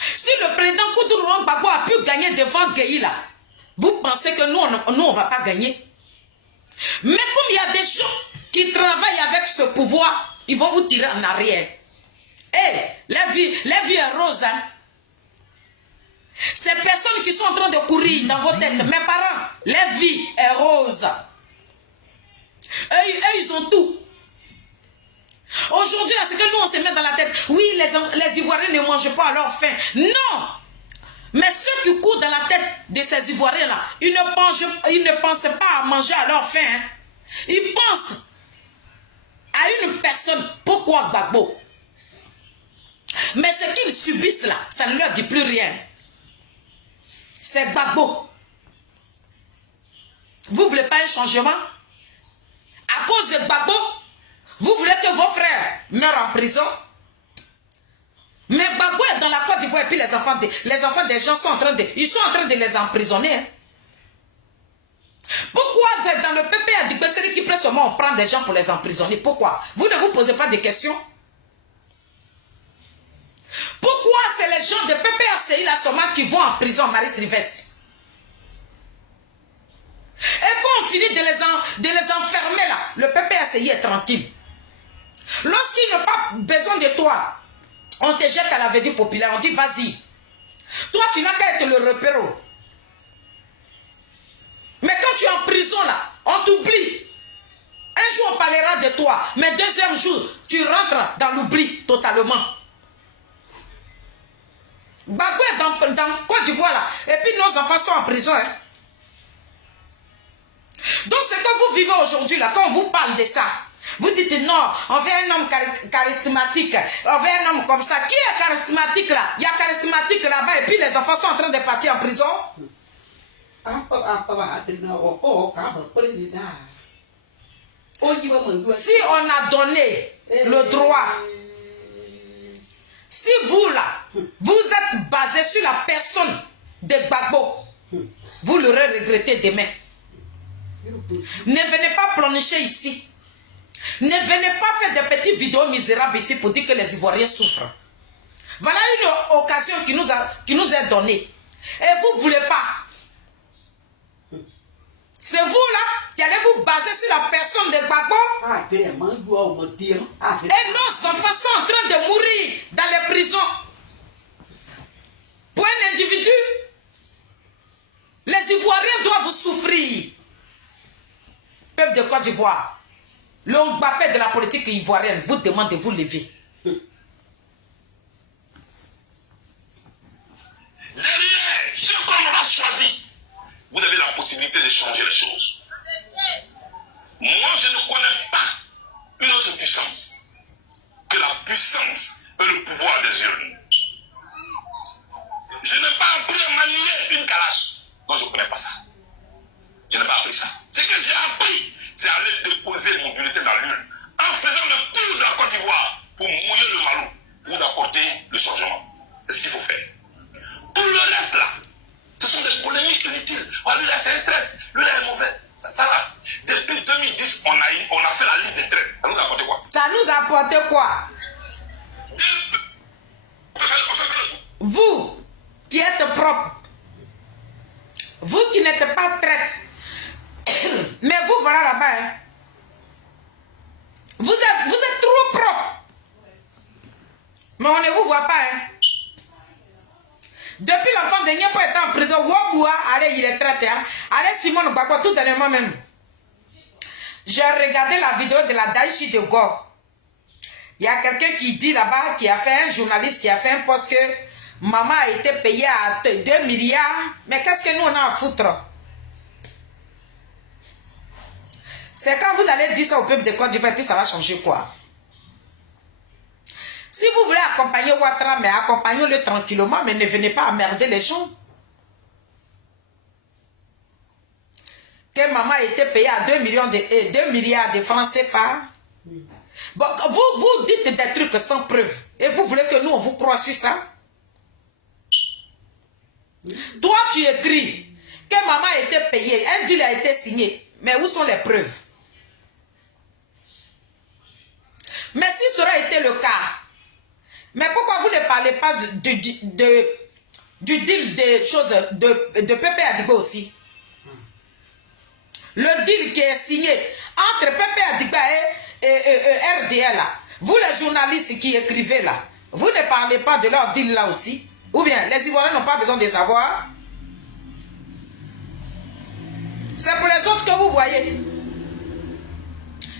Si le président Koudouro Gbagbo a pu gagner devant Gueye là, vous pensez que nous, on ne va pas gagner? Mais comme il y a des gens qui travaillent avec ce pouvoir, ils vont vous tirer en arrière. Hey, la vie est rose. Hein? Ces personnes qui sont en train de courir dans vos têtes, mes parents, la vie est rose. Eux, ils ont tout. Aujourd'hui, c'est que nous, on se met dans la tête. Oui, les Ivoiriens ne mangent pas à leur faim. Non. Mais ceux qui courent dans la tête de ces Ivoiriens-là, ils ne pensent pas à manger à leur faim. Hein. Ils pensent à une personne. Pourquoi Gbagbo? Mais ce qu'ils subissent là, ça ne leur dit plus rien. C'est Gbagbo. Vous ne voulez pas un changement? À cause de Gbagbo, vous voulez que vos frères meurent en prison? Mais Gbagbo est dans la Côte d'Ivoire et puis les enfants des gens sont en train de les emprisonner. Hein? Pourquoi vous êtes dans le PPA du Besseri qui prend seulement on prend des gens pour les emprisonner? Pourquoi? Vous ne vous posez pas de questions? Pourquoi c'est les gens de PPACI là seulement qui vont en prison, Marie Rives? Et quand on finit de les enfermer là, le PPACI est tranquille. Lorsqu'ils n'ont pas besoin de toi, on te jette à la vedue populaire, on dit vas-y. Toi tu n'as qu'à être le repéro. Mais quand tu es en prison là, on t'oublie. Un jour on parlera de toi, mais deuxième jour, tu rentres dans l'oubli totalement. Gbagbo est dans Côte d'Ivoire là, et puis nos enfants sont en prison. Hein. Donc ce que vous vivez aujourd'hui là, quand on vous parle de ça, vous dites non, on veut un homme charismatique, on veut un homme comme ça. Qui est charismatique là? Il y a charismatique là-bas et puis les enfants sont en train de partir en prison. Si on a donné le droit, si vous là, vous êtes basé sur la personne de Gbagbo, vous l'aurez regretté demain. Ne venez pas ploncher ici. Ne venez pas faire des petites vidéos misérables ici pour dire que les Ivoiriens souffrent. Voilà une occasion qui nous est donnée. Et vous ne voulez pas. C'est vous là qui allez vous baser sur la personne de Gbagbo. Et nos enfants sont en train de mourir dans les prisons. Pour un individu, les Ivoiriens doivent souffrir. Peuple de Côte d'Ivoire, le Mbappé de la politique ivoirienne vous demande de vous lever. Derrière, ce qu'on aura choisi, vous avez la possibilité de changer les choses. Moi, je ne connais pas une autre puissance de la puissance et le pouvoir des urnes. Je n'ai pas appris à manier une calache. Non, je ne connais pas ça. Je n'ai pas appris ça. Ce que j'ai appris, c'est aller déposer mon bulletin dans l'urne en faisant le tour de la Côte d'Ivoire pour mouiller le malou, pour apporter le changement. C'est ce qu'il faut faire. Tout le reste là, ce sont des polémiques inutiles. Oh, lui là c'est un traître, lui là est mauvais. Ça va. Depuis 2010, on a fait la liste des traîtres. Ça nous a apporté quoi? Ça nous a apporté quoi? Vous qui êtes propre, vous qui n'êtes pas traître, mais vous voilà là-bas, hein. Vous êtes trop propre. Mais on ne vous voit pas, hein. Depuis l'enfant de Niapo était en prison, Waboua, allez, il est traité, hein. Allez, Simone Bakwa, tout dernièrement même. J'ai regardé la vidéo de la Daichi de Go. Il y a quelqu'un qui dit là-bas, qui a fait un journaliste, qui a fait un post que maman a été payée à 2 milliards. Mais qu'est-ce que nous on a à foutre? C'est quand vous allez dire ça au peuple de Côte d'Ivoire, puis ça va changer quoi? Si vous voulez accompagner Ouattara, mais accompagnez-le tranquillement, mais ne venez pas emmerder les gens. Que maman a été payée à 2 milliards de francs CFA. Bon, vous dites des trucs sans preuve. Et vous voulez que nous, on vous croit sur ça? Toi, tu écris que maman a été payée, un deal a été signé. Mais où sont les preuves? Mais si ça aurait été le cas, mais pourquoi vous ne parlez pas du deal des choses de Pepe Adigo aussi? Le deal qui est signé entre Pepe Adigo et RDL là. Vous les journalistes qui écrivez là, vous ne parlez pas de leur deal là aussi? Ou bien les Ivoiriens n'ont pas besoin de savoir? C'est pour les autres que vous voyez.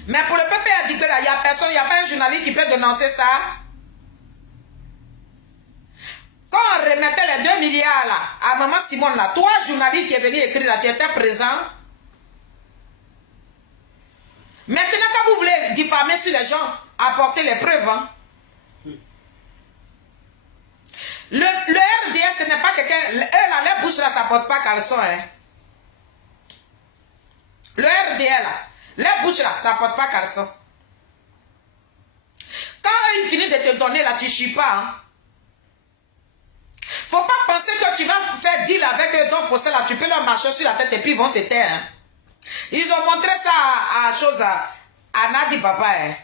Mais pour le Pepe Adigo là, il n'y a personne, il n'y a pas un journaliste qui peut dénoncer ça. Quand on remettait les 2 milliards là, à maman Simone là, toi journaliste qui est venu écrire là, tu étais présent. Maintenant quand vous voulez diffamer sur les gens, apportez les preuves. Hein. Le RDS, ce n'est pas quelqu'un, eux là, les bouches là, ça ne porte pas caleçon. Hein. Le RDL là, les bouches là, ça ne porte pas caleçon. Quand ils finissent de te donner là, tu ne chies pas. Hein. Faut pas penser que tu vas faire deal avec eux, donc pour ça là, tu peux leur marcher sur la tête et puis ils vont se taire. Hein. Ils ont montré ça à Nadi Papa. Hein.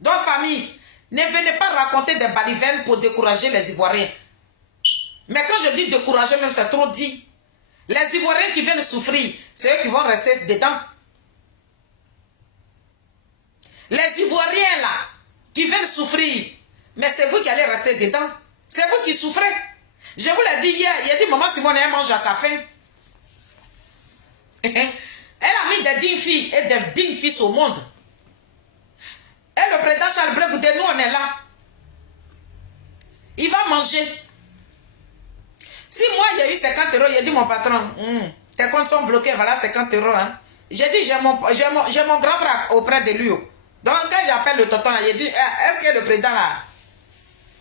Donc famille, ne venez pas raconter des balivernes pour décourager les Ivoiriens. Mais quand je dis décourager, même c'est trop dit. Les Ivoiriens qui viennent souffrir, c'est eux qui vont rester dedans. Les Ivoiriens là, qui viennent souffrir, mais c'est vous qui allez rester dedans. C'est vous qui souffrez. Je vous l'ai dit hier. Il a dit, maman Simone, elle mange à sa faim. Elle a mis des dignes filles et des dignes fils au monde. Et le président Charles Blé, nous on est là. Il va manger. Si moi il y a eu 50 €, il a dit mon patron, tes comptes sont bloqués, voilà 50 €. Hein. J'ai dit, j'ai mon grand frère auprès de lui. Donc quand j'appelle le tonton, il dit, est-ce que le président là?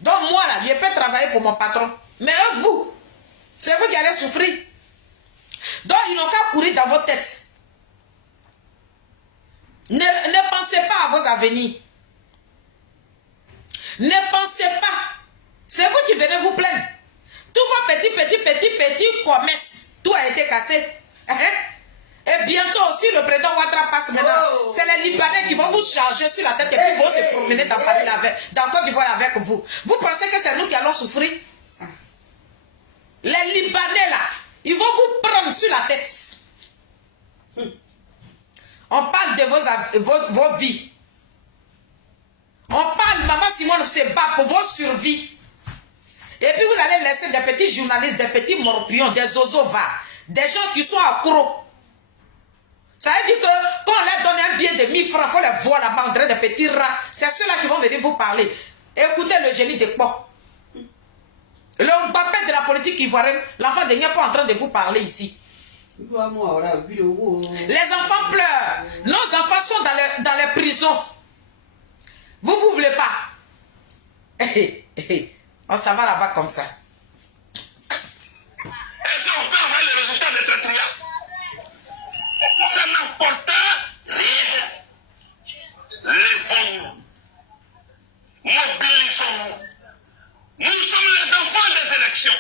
Donc moi là, je peux travailler pour mon patron. Mais vous, c'est vous qui allez souffrir. Donc ils n'ont qu'à courir dans vos têtes. Ne pensez pas à vos avenirs. Ne pensez pas. C'est vous qui venez vous plaindre. Tous vos petits commerces, tout a été cassé. Et bientôt aussi, le président Ouattara passe maintenant. Oh. C'est les Libanais qui vont vous charger sur la tête et puis vont se promener dans Paris dans Côte d'Ivoire avec vous. Vous pensez que c'est nous qui allons souffrir? Les Libanais là, ils vont vous prendre sur la tête. On parle de vos vies. On parle, maman Simone se bat pour vos survies. Et puis vous allez laisser des petits journalistes, des petits morpions, des ozovas, des gens qui sont accros. Ça veut dire que quand on leur donne un billet de 1000 francs, il faut les voir là-bas en train de petits rats. C'est ceux-là qui vont venir vous parler. Écoutez le génie de quoi? Le Mbappé de la politique ivoirienne, l'enfant de Niapo en train de vous parler ici. Les enfants pleurent. Nos enfants sont dans les prisons. Vous voulez pas? On s'en va là-bas comme ça. Est-ce qu'on peut avoir les résultats de traitement? Ça n'emporte rien. Lèvons-nous. Mobilisons-nous. Nous sommes les enfants des élections.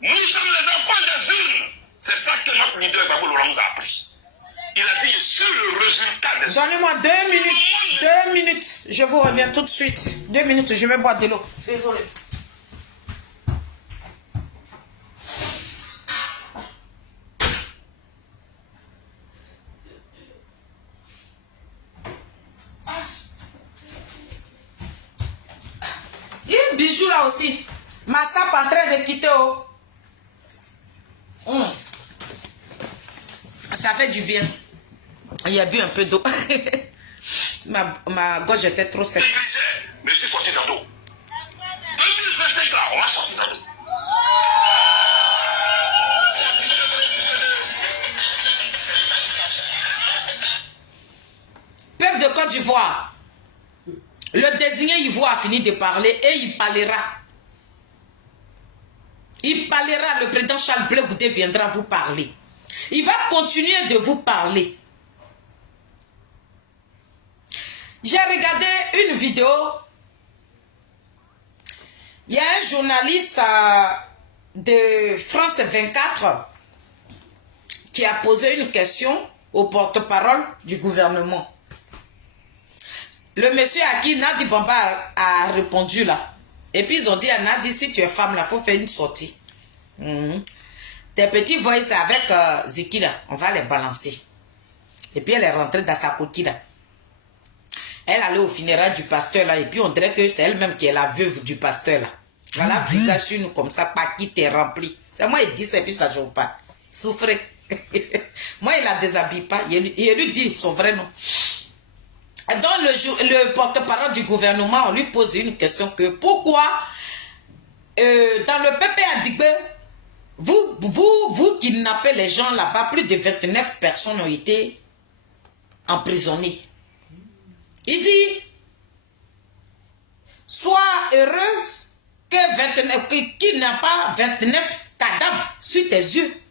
Nous sommes les enfants des urnes. C'est ça que notre leader Babou Laurent nous a appris. Il a dit sur le résultat des... Donnez-moi 2 minutes. 2 minutes. Je vous reviens tout de suite. 2 minutes, je vais boire de l'eau. Désolé. Il y a un bijou là aussi. Ma sape en train de quitter. Oh. Ça fait du bien. Il a bu un peu d'eau. ma gorge était trop sec. Mais je suis sorti dans l'eau. 2025 là, on va sortir dans l'eau. Peuple de Côte d'Ivoire, le désigné ivoire a fini de parler et il parlera. Il parlera, le président Charles Blé Goudé viendra vous parler. Il va continuer de vous parler. J'ai regardé une vidéo. Il y a un journaliste de France 24 qui a posé une question au porte-parole du gouvernement. Le monsieur à qui Nadi Bamba a répondu là. Et puis ils ont dit à Nadi, si tu es femme là, il faut faire une sortie. Tes petits voices avec Ziki là, on va les balancer. Et puis elle est rentrée dans sa coquille là. Elle allait au funérail du pasteur là. Et puis on dirait que c'est elle-même qui est la veuve du pasteur là. Voilà, visage sur nous comme ça, pas qui t'est rempli. C'est moi, il dit ça et puis ça joue pas. Souffrez. Moi, il la déshabille pas. Il lui dit son vrai nom. Dans le porte-parole du gouvernement, on lui pose une question que pourquoi dans le PPA Digbe, vous kidnappez les gens là-bas, plus de 29 personnes ont été emprisonnées. Il dit, sois heureuse qu'il n'a pas 29 cadavres sur tes yeux.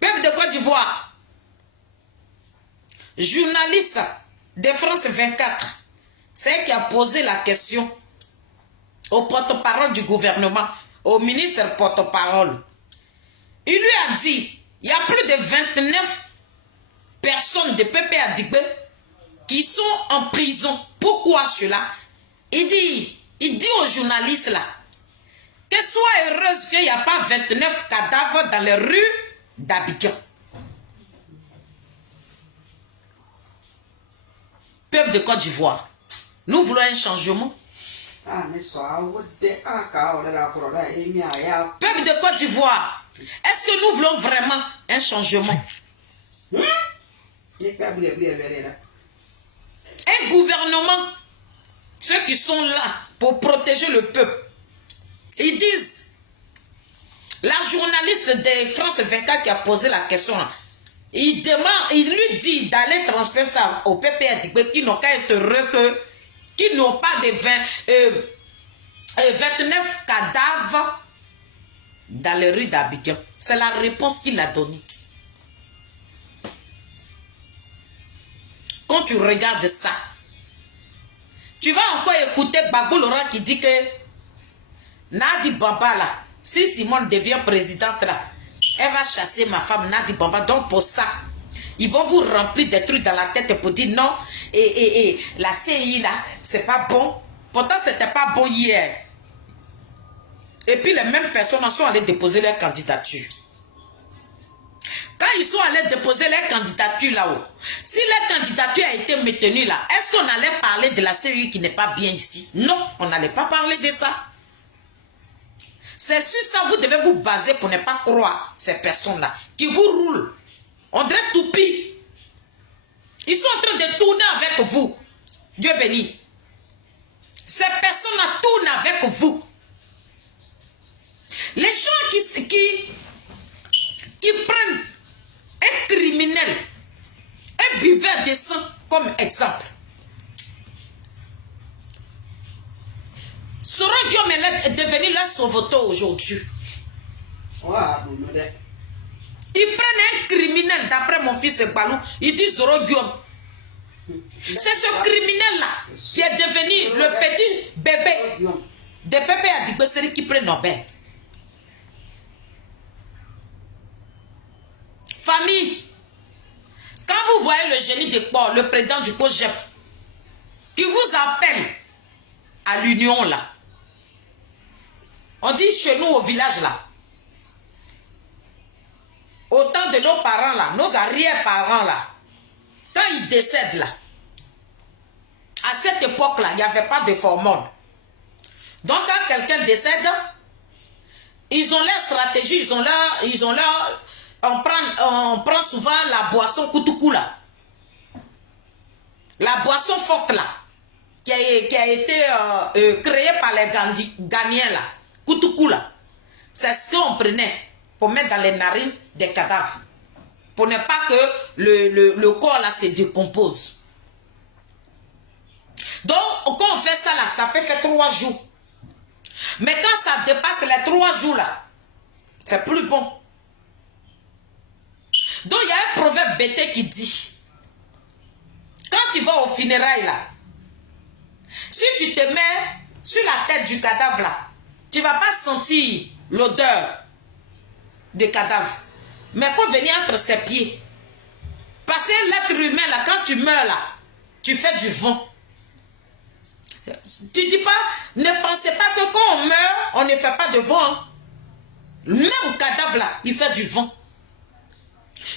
Peuple de Côte d'Ivoire, journaliste de France 24, c'est elle qui a posé la question au porte-parole du gouvernement, au ministre porte-parole. Il lui a dit, il y a plus de 29 personnes de PPA Digbe qui sont en prison. Pourquoi cela? Il dit aux journalistes là, que sois heureuse qu'il n'y a pas 29 cadavres dans les rues d'Abidjan. Peuple de Côte d'Ivoire, nous voulons un changement. Peuple de Côte d'Ivoire, est-ce que nous voulons vraiment un changement? Un gouvernement, ceux qui sont là pour protéger le peuple, ils disent, la journaliste de France 24 qui a posé la question là, il lui dit d'aller transférer ça au PPA qui n'ont qu'à être heureux qui n'ont pas de 29 cadavres dans les rues d'Abidjan. C'est la réponse qu'il a donnée. Quand tu regardes ça, tu vas encore écouter Babou Laurent qui dit que Nadi Bamba là, si Simone devient présidente là, elle va chasser ma femme Nadi Bamba. Donc pour ça, ils vont vous remplir des trucs dans la tête pour dire non, et la CI là, c'est pas bon. Pourtant, c'était pas bon hier. Et puis les mêmes personnes sont allées déposer leur candidature. Quand ils sont allés déposer leur candidature là-haut, si leur candidature a été maintenue là, est-ce qu'on allait parler de la CEI qui n'est pas bien ici? Non, on n'allait pas parler de ça. C'est sur ça que vous devez vous baser pour ne pas croire ces personnes-là qui vous roulent. On dirait toupie. Ils sont en train de tourner avec vous. Dieu béni. Ces personnes-là tournent avec vous. Les gens qui prennent un criminel, un buveur descend comme exemple. Soro Guillaume est devenu leur sauveteur aujourd'hui. Ils prennent un criminel, d'après mon fils Balou, ils disent Soro Guillaume. C'est ce criminel-là qui est devenu le petit bébé de bébé à Dibesseri qui prend Nobel. Famille, quand vous voyez le génie de Port, le président du COGEP, qui vous appelle à l'union là, on dit chez nous au village là, au temps de nos parents là, nos arrière-parents là, quand ils décèdent là, à cette époque là, il n'y avait pas de hormones. Donc quand quelqu'un décède, ils ont leur stratégie, on prend souvent la boisson Koutoukou là. La boisson forte là, qui a été créée par les Ghanéens là, Koutoukou là. C'est ce qu'on prenait pour mettre dans les narines des cadavres. Pour ne pas que le corps là se décompose. Donc quand on fait ça là, ça peut faire 3 jours. Mais quand ça dépasse les 3 jours là, c'est plus bon. Donc il y a un proverbe bêté qui dit, quand tu vas au funérailles là, si tu te mets sur la tête du cadavre là, tu ne vas pas sentir l'odeur du cadavre. Mais il faut venir entre ses pieds. Parce que l'être humain là, quand tu meurs là, tu fais du vent. Tu dis pas, ne pensez pas que quand on meurt, on ne fait pas de vent. Même au cadavre là, il fait du vent.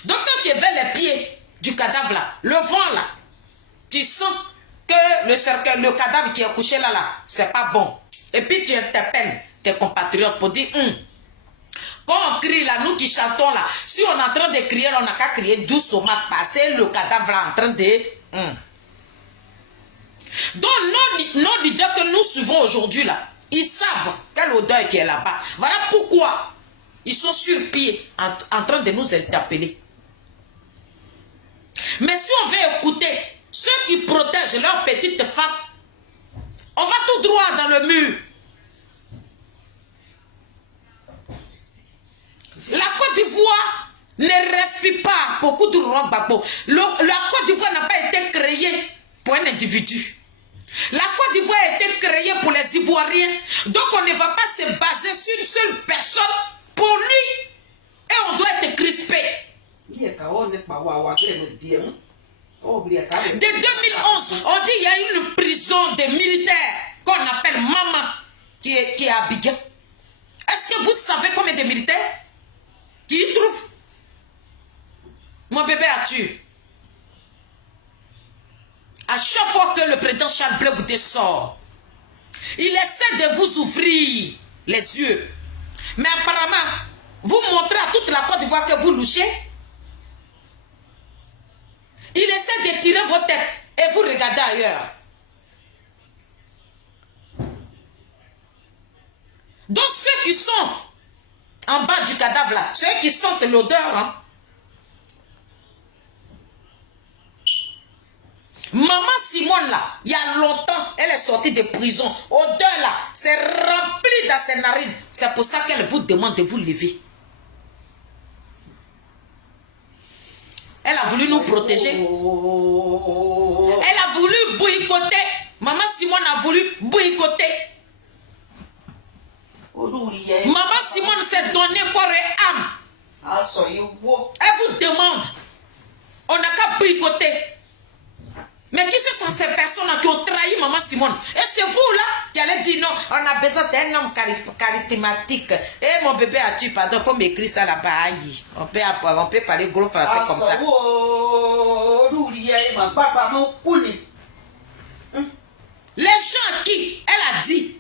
Donc quand tu es vers les pieds du cadavre là, le vent là, tu sens que le cadavre qui est couché là, c'est pas bon. Et puis tu interpelles tes compatriotes pour dire, quand on crie là, nous qui chantons là, si on est en train de crier, on n'a qu'à crier doucement, passer le cadavre là en train de... Donc nos leaders que nous suivons aujourd'hui là, ils savent quelle odeur qui est là-bas. Voilà pourquoi ils sont sur pied en train de nous interpeller. Mais si on veut écouter ceux qui protègent leurs petites femmes, on va tout droit dans le mur. La Côte d'Ivoire ne respire pas beaucoup de Laurent Gbagbo. La Côte d'Ivoire n'a pas été créée pour un individu. La Côte d'Ivoire a été créée pour les Ivoiriens. Donc on ne va pas se baser sur une seule personne pour lui. Et on doit être crispé. De 2011, on dit qu'il y a une prison des militaires qu'on appelle Maman qui est à Abidjan. Est-ce que vous savez combien de militaires qui y trouvent? Mon bébé a tué. À chaque fois que le président Charles Blé Goudé sort, il essaie de vous ouvrir les yeux. Mais apparemment, vous montrez à toute la Côte d'Ivoire que vous louchez. Il essaie de tirer vos têtes et vous regardez ailleurs. Donc ceux qui sont en bas du cadavre là, ceux qui sentent l'odeur, Maman Simone là, il y a longtemps, elle est sortie de prison. Odeur là, c'est rempli dans ses narines. C'est pour ça qu'elle vous demande de vous lever. Elle a voulu nous protéger. Elle a voulu boycotter. Maman Simone a voulu boycotter. Maman Simone s'est donné corps et âme. Elle vous demande. On n'a qu'à boycotter. Mais qui ce sont ces personnes qui ont trahi Maman Simone? Et c'est vous là qui allez dire non, on a besoin d'un homme charismatique. Et mon bébé a tué, pardon, il faut m'écrire ça là-bas. On peut parler gros français comme ça. Les gens à qui elle a dit,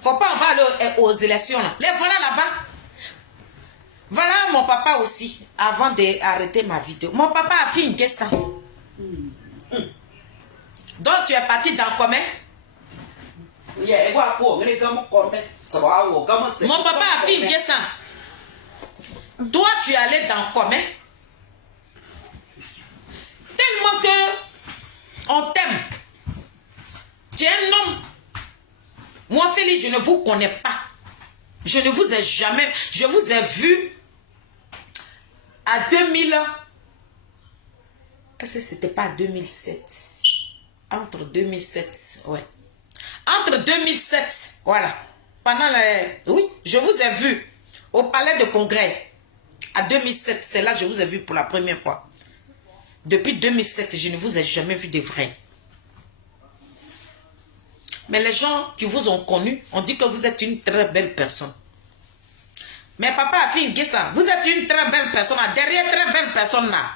faut pas en aller aux élections là. Les voilà là-bas. Voilà mon papa aussi, avant d'arrêter ma vidéo. Mon papa a fait une question. Donc tu es parti dans combien? Mon papa a fait une question. Toi tu es allé dans combien? Tellement que On t'aime. Tu es un homme. Moi, Félix, je ne vous connais pas. Je ne vous ai jamais... Je vous ai vu à 2000... Est-ce que c'était pas 2007? Entre 2007, ouais. Entre 2007, voilà. Pendant les... Oui, je vous ai vu au palais de congrès. À 2007, c'est là que je vous ai vu pour la première fois. Depuis 2007, je ne vous ai jamais vu de vrai. Mais les gens qui vous ont connu ont dit que vous êtes une très belle personne. Mais papa a fait une guesse. Vous êtes une très belle personne. Derrière très belle personne là,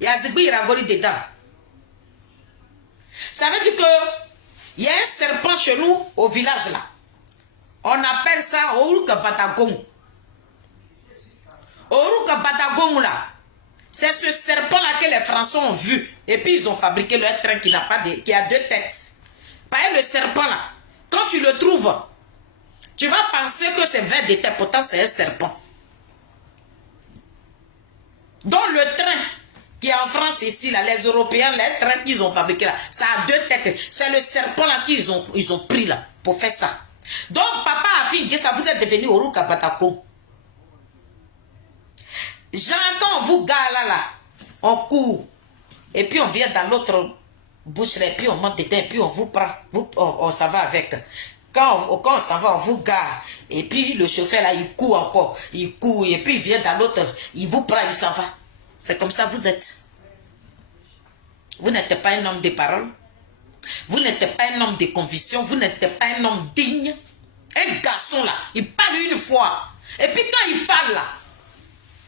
il y a Zigui Iragoli dedans. Ça veut dire que il y a un serpent chez nous au village là. On appelle ça Ouruka Batagong. Ouruka Batagong là. C'est ce serpent là que les Français ont vu. Et puis ils ont fabriqué leur train qui n'a pas de, qui a 2 têtes. Par le serpent là. Quand tu le trouves, tu vas penser que c'est vert de terre. Pourtant c'est un serpent. Donc le train qui est en France ici, là, les Européens, les trains qu'ils ont fabriqués là, ça a 2 têtes. C'est le serpent là qu'ils ont pris là pour faire ça. Donc papa a fait que ça vous êtes devenu Ouruka Batako. J'entends vous gars là, on court. Et puis on vient dans l'autre bouche là, et puis on monte dedans, et puis on vous prend, on s'en va avec. Quand on s'en va, on vous gare. Et puis le chauffeur là, il court encore. Il court, et puis il vient dans l'autre, il vous prend, il s'en va. C'est comme ça vous êtes. Vous n'êtes pas un homme de parole. Vous n'êtes pas un homme de conviction. Vous n'êtes pas un homme digne. Un garçon là, il parle une fois. Et puis quand il parle là,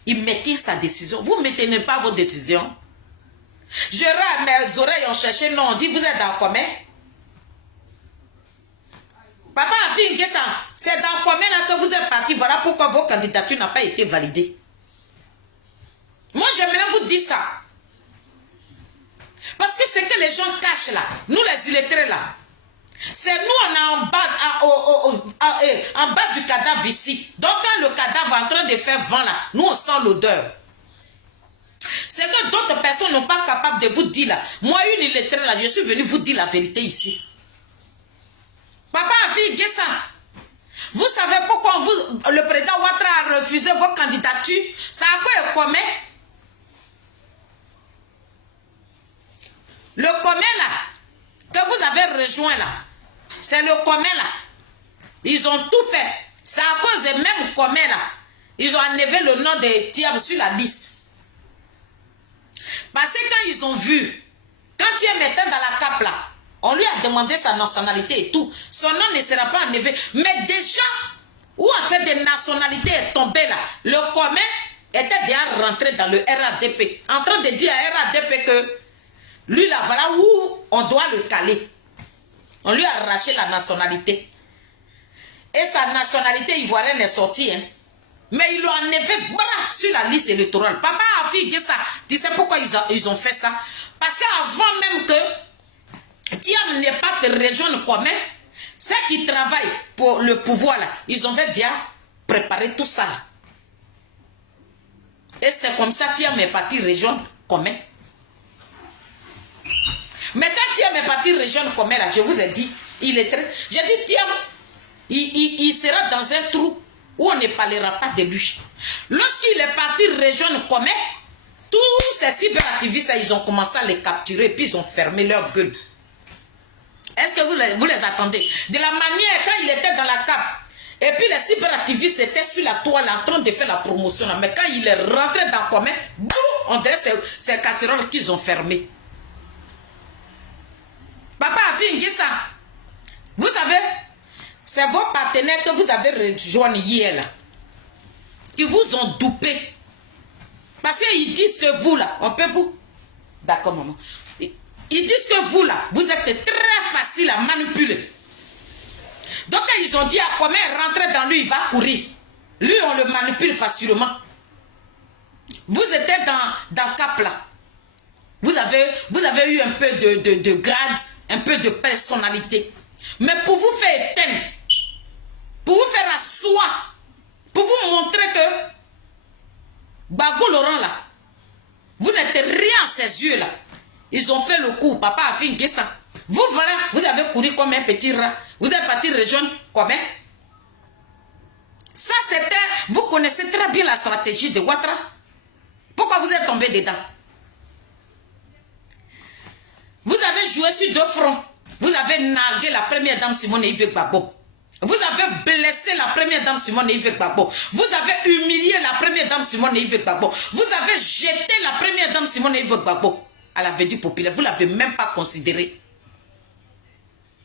il maintient sa décision. Vous ne maintenez pas vos décisions. Je rate mes oreilles, on cherché, non, on dit vous êtes dans combien? Papa a dit que ça, c'est dans combien là que vous êtes parti. Voilà pourquoi vos candidatures n'ont pas été validées. Moi, j'aimerais vous dire ça. Parce que c'est que les gens cachent là, nous les illettrés là, c'est nous on est en bas du cadavre ici. Donc quand le cadavre est en train de faire vent là, nous on sent l'odeur. C'est que d'autres personnes n'ont pas capable de vous dire là. Moi une illettrée là, je suis venu vous dire la vérité ici. Papa a fait ça. Vous savez pourquoi le président Ouattara a refusé vos candidatures? Ça a quoi et comment? Le commun là, que vous avez rejoint là, c'est le commun là. Ils ont tout fait. C'est à cause des mêmes communs là. Ils ont enlevé le nom de Thiam sur la liste. Parce que quand ils ont vu, quand Thiam était dans la cape là, on lui a demandé sa nationalité et tout. Son nom ne sera pas enlevé. Mais déjà, où en fait de nationalité est tombée là, le commun était déjà rentré dans le RADP. En train de dire à RADP que lui là, voilà où on doit le caler. On lui a arraché la nationalité. Et sa nationalité ivoirienne est sortie. Hein. Mais ils l'ont enlevé sur la liste électorale. Papa a fait ça. Tu sais pourquoi ils ont fait ça? Parce qu'avant même que Thiam n'est pas de région commune, ceux qui travaillent pour le pouvoir là, ils ont déjà préparé tout ça. Et c'est comme ça que Thiam est parti région commune. Mais quand Thiam est parti région commune là, je vous ai dit, il est très... J'ai dit Thiam, il sera dans un trou où on ne parlera pas de lui. Lorsqu'il est parti région commune, tous ces cyberactivistes, ils ont commencé à les capturer et puis ils ont fermé leur gueule. Est-ce que vous les attendez? De la manière, quand il était dans la cape, et puis les cyberactivistes étaient sur la toile en train de faire la promotion. Là. Mais quand il est rentré dans le commun, on dirait que c'est les casseroles qu'ils ont fermé. Papa a fait ça. Vous savez, c'est vos partenaires que vous avez rejoints hier là, qui vous ont dupé. Parce qu'ils disent que vous là, on peut vous... D'accord maman. Ils disent que vous là, vous êtes très facile à manipuler. Donc ils ont dit à combien rentrer dans lui, il va courir. Lui on le manipule facilement. Vous étiez dans cap là. Vous avez eu un peu de grade, un peu de personnalité. Mais pour vous faire éteindre, pour vous faire asseoir, pour vous montrer que Gbagbo Laurent là, vous n'êtes rien à ses yeux là. Ils ont fait le coup. Papa a fait ça. Vous voilà, vous avez couru comme un petit rat. Vous êtes parti rejoindre combien? Ça c'était, vous connaissez très bien la stratégie de Ouattara. Pourquoi vous êtes tombé dedans? Vous avez joué sur deux fronts. Vous avez nargué la première dame Simone Yves Gbagbo. Vous avez blessé la première dame Simone Yves Gbagbo. Vous avez humilié la première dame Simone Yves Gbagbo. Vous avez jeté la première dame Simone Yves Gbagbo à la vertu populaire. Vous ne l'avez même pas considéré.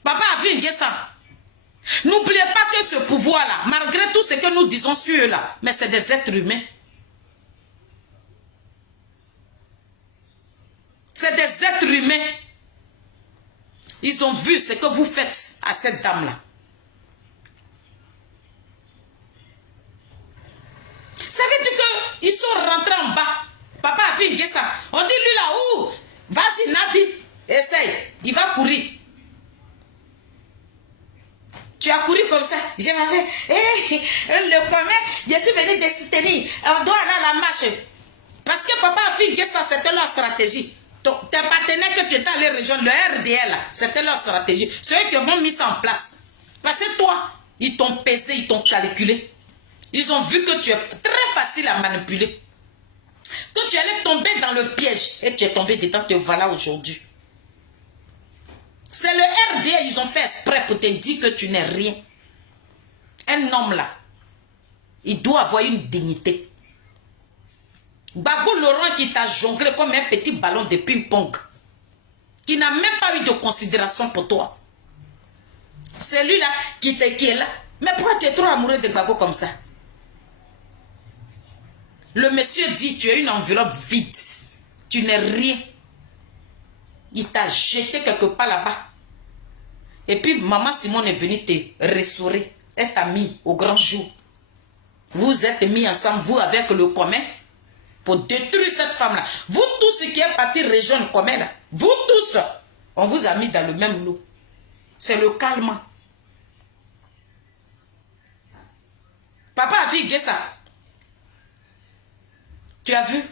Papa a vu ça. N'oubliez pas que ce pouvoir-là, malgré tout ce que nous disons sur eux-là, mais c'est des êtres humains. C'est des êtres humains. Ils ont vu ce que vous faites à cette dame-là. Ça veut dire qu'ils sont rentrés en bas. Papa a fait ça. On dit lui là, ouh, vas-y Nadi, essaye. Il va courir. Tu as couru comme ça. Je m'avais, le commun, je suis venu de soutenir. On doit aller à la marche. Parce que papa a fait ça, c'était leur stratégie. Tes partenaires que tu étais allé rejoindre, le RDL, c'était leur stratégie. C'est eux qui ont mis ça en place. Parce que toi, ils t'ont pesé, ils t'ont calculé. Ils ont vu que tu es très facile à manipuler. Que tu allais tomber dans le piège. Et tu es tombé dedans, te voilà aujourd'hui. C'est le RDL, ils ont fait exprès pour te dire que tu n'es rien. Un homme là, il doit avoir une dignité. Babou Laurent qui t'a jonglé comme un petit ballon de ping-pong. Qui n'a même pas eu de considération pour toi. C'est lui là qui est là. Mais pourquoi tu es trop amoureux de Babou comme ça? Le monsieur dit, tu es une enveloppe vide. Tu n'es rien. Il t'a jeté quelque part là-bas. Et puis, maman Simone est venue te restaurer. Elle t'a mis au grand jour. Vous êtes mis ensemble, vous avec le commun, pour détruire cette femme-là. Vous tous qui êtes partis rejoindre le commun, là, vous tous, on vous a mis dans le même lot. C'est le calme. Papa a vu ça. Tu as vu?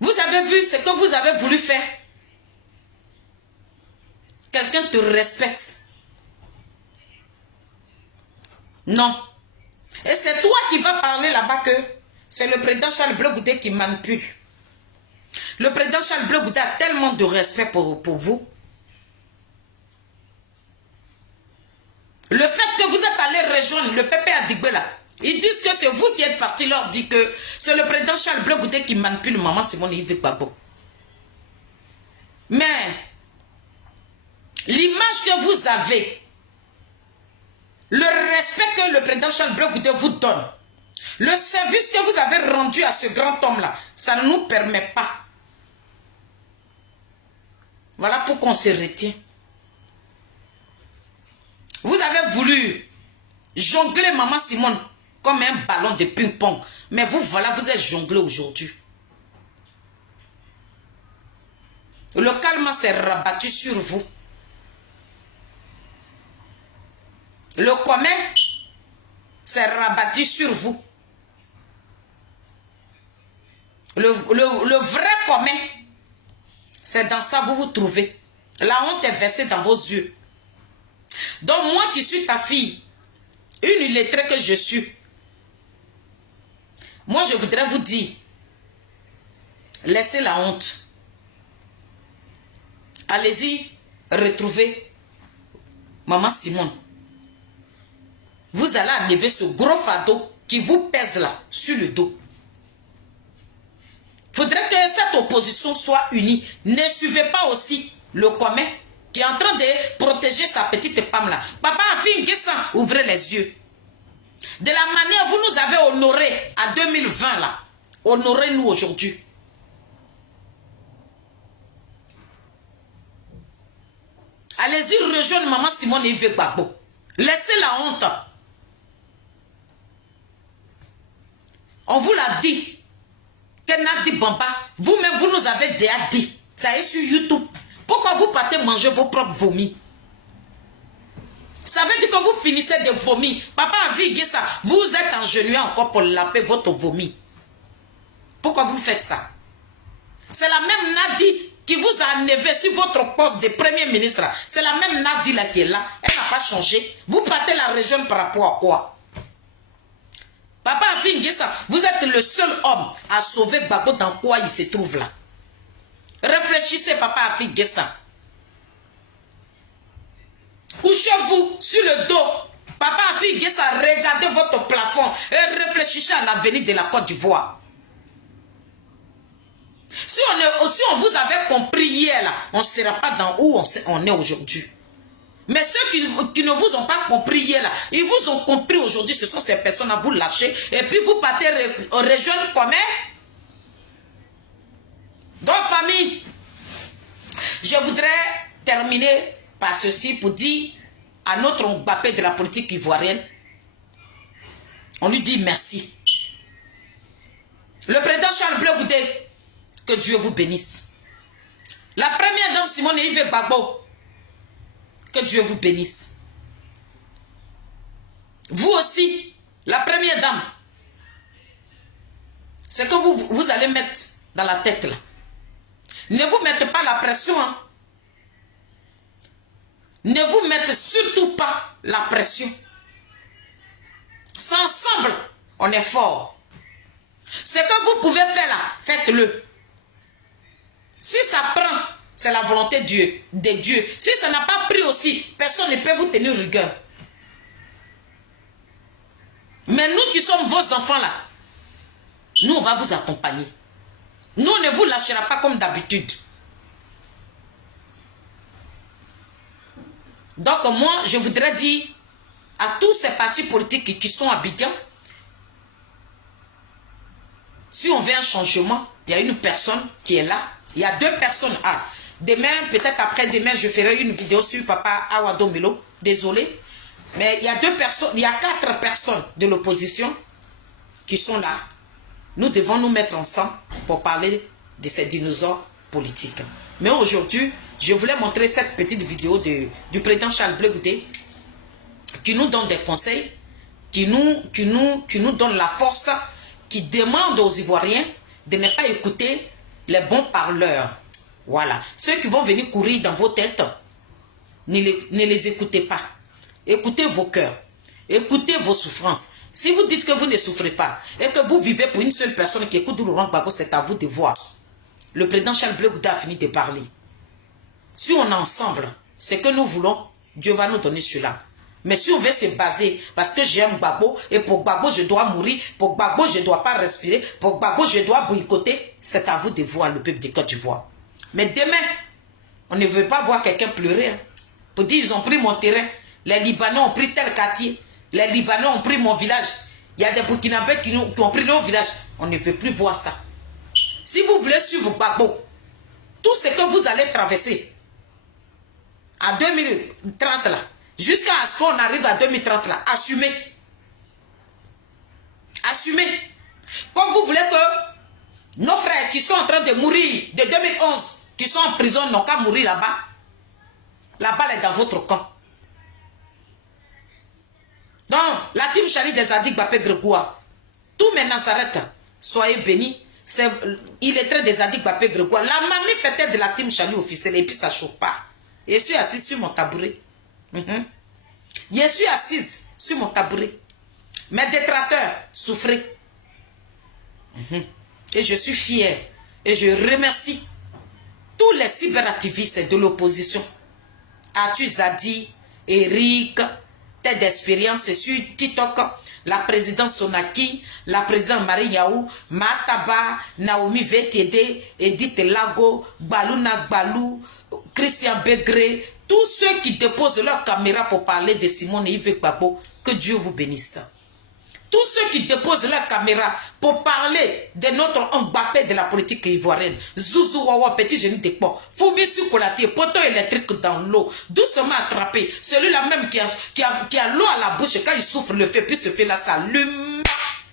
Vous avez vu ce que vous avez voulu faire. Quelqu'un te respecte. Non. Et c'est toi qui vas parler là-bas que c'est le président Charles Blé Goudé qui manipule. Le président Charles Blé Goudé a tellement de respect pour vous. Le fait que vous êtes allé rejoindre le PP Adigbe là, ils disent que c'est vous qui êtes parti leur dire que c'est le président Charles Blé Goudé qui manipule maman Simone Yves Gbagbo. Mais l'image que vous avez, le respect que le président Charles Blé Goudé vous donne, le service que vous avez rendu à ce grand homme-là, ça ne nous permet pas. Voilà pourquoi on se retient. Vous avez voulu jongler maman Simone comme un ballon de ping-pong. Mais vous, voilà, vous êtes jonglé aujourd'hui. Le calme s'est rabattu sur vous. Le commun s'est rabattu sur vous. Le vrai commun, c'est dans ça que vous vous trouvez. La honte est versée dans vos yeux. Donc moi qui suis ta fille, une illettrée que je suis, moi je voudrais vous dire, laissez la honte. Allez-y, retrouvez maman Simone. Vous allez enlever ce gros fardeau qui vous pèse là, sur le dos. Il faudrait que cette opposition soit unie. Ne suivez pas aussi le commun qui est en train de protéger sa petite femme là. Papa a fait une question, ouvrez les yeux. De la manière vous nous avez honorés à 2020 là, honorez-nous aujourd'hui. Allez-y rejoindre maman Simone Yves Gbagbo. Laissez la honte. On vous l'a dit. Que Nadi Bamba, vous-même vous nous avez déjà dit. Ça est sur YouTube. Pourquoi vous partez manger vos propres vomis? Ça veut dire que vous finissez de vomir. Papa a vu ça. Vous êtes engenouillé encore pour laver votre vomi. Pourquoi vous faites ça? C'est la même Nadi qui vous a enlevé sur votre poste de Premier ministre. C'est la même Nadi là qui est là. Elle n'a pas changé. Vous partez la région par rapport à quoi? Papa Afi N'Guessan, vous êtes le seul homme à sauver Gbagbo dans quoi il se trouve là. Réfléchissez, Papa Afi N'Guessan. Couchez-vous sur le dos. Papa Afi N'Guessan, regardez votre plafond et réfléchissez à l'avenir de la Côte d'Ivoire. Si on vous avait compris hier, là, on ne sera pas dans où on est aujourd'hui. Mais ceux qui ne vous ont pas compris hier, là, ils vous ont compris aujourd'hui. Ce sont ces personnes à vous lâcher. Et puis vous partez rejoindre comment? Donc, famille, je voudrais terminer par ceci pour dire à notre Mbappé de la politique ivoirienne, on lui dit merci. Le président Charles Blé Goudé, que Dieu vous bénisse. La première dame Simone Yves Gbagbo, que Dieu vous bénisse. Vous aussi, la première dame, c'est que vous allez mettre dans la tête là. Ne vous mettez pas la pression. Hein. Ne vous mettez surtout pas la pression. Ensemble, on est fort. Ce que vous pouvez faire là, faites-le. Si ça prend, c'est la volonté de Dieu. Si ça n'a pas pris aussi, personne ne peut vous tenir rigueur. Mais nous qui sommes vos enfants là, nous on va vous accompagner. Nous on ne vous lâchera pas comme d'habitude. Donc moi, je voudrais dire à tous ces partis politiques qui sont à Abidjan, si on veut un changement, il y a une personne qui est là. Il y a deux personnes. Ah, demain, peut-être après-demain, je ferai une vidéo sur Papa Awado Milo. Désolé. Mais il y a 4 personnes de l'opposition qui sont là. Nous devons nous mettre ensemble pour parler de ces dinosaures politiques. Mais aujourd'hui, je voulais montrer cette petite vidéo du président Charles Blé Goudé qui nous donne des conseils, qui nous donne la force, qui demande aux Ivoiriens de ne pas écouter les bons parleurs. Voilà. Ceux qui vont venir courir dans vos têtes, ne les écoutez pas. Écoutez vos cœurs. Écoutez vos souffrances. Si vous dites que vous ne souffrez pas et que vous vivez pour une seule personne qui écoute Laurent Gbagbo, c'est à vous de voir. Le président Charles Blé Goudé a fini de parler. Si on est ensemble, ce que nous voulons, Dieu va nous donner cela. Mais si on veut se baser, parce que j'aime Gbagbo, et pour Gbagbo je dois mourir, pour Gbagbo je ne dois pas respirer, pour Gbagbo je dois boycotter, c'est à vous de voir le peuple de Côte d'Ivoire. Mais demain, on ne veut pas voir quelqu'un pleurer. Hein, pour dire ils ont pris mon terrain, les Libanais ont pris tel quartier, les Libanais ont pris mon village, il y a des Burkinabés qui ont pris nos villages. On ne veut plus voir ça. Si vous voulez suivre Gbagbo, tout ce que vous allez traverser à 2030 là, jusqu'à ce qu'on arrive à 2030 là, assumez. Assumez. Comme vous voulez que nos frères qui sont en train de mourir de 2011, qui sont en prison, n'ont qu'à mourir là-bas. La balle est dans votre camp. Donc, la team Chali des Adik Bapé Grégoire, tout maintenant s'arrête. Soyez bénis. Il est très des Adik Bapé Grégoire. La mamie fêtait de la team Chali officielle et puis ça ne chauffe pas. Et je suis assise sur mon tabouret. Je suis assise sur mon tabouret. Mes détracteurs souffraient. Et je suis fière. Et je remercie tous les cyberactivistes de l'opposition. Atu Zadi, Eric, tête d'expérience sur TikTok, la présidente Sonaki, la présidente Marie Yaou, Mataba, Naomi VTD, Edith Lago, Baluna Balou, Christian Begré, tous ceux qui déposent leur caméra pour parler de Simone Yves Gbagbo, que Dieu vous bénisse. Tous ceux qui déposent leur caméra pour parler de notre Mbappé de la politique ivoirienne, Zouzou Wawa, petit génie de pont, Foubi Soukolati, poteau électrique dans l'eau, doucement attrapé, celui-là même qui a l'eau à la bouche, quand il souffre le feu, puis ce feu-là s'allume.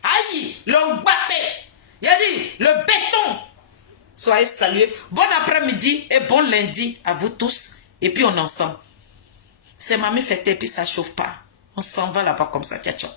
Aïe, le Mbappé, il a dit, le béton. Soyez salués. Bon après-midi et bon lundi à vous tous. Et puis on est ensemble. C'est mamie fêtée et puis ça chauffe pas. On s'en va là-bas comme ça. Ciao, ciao.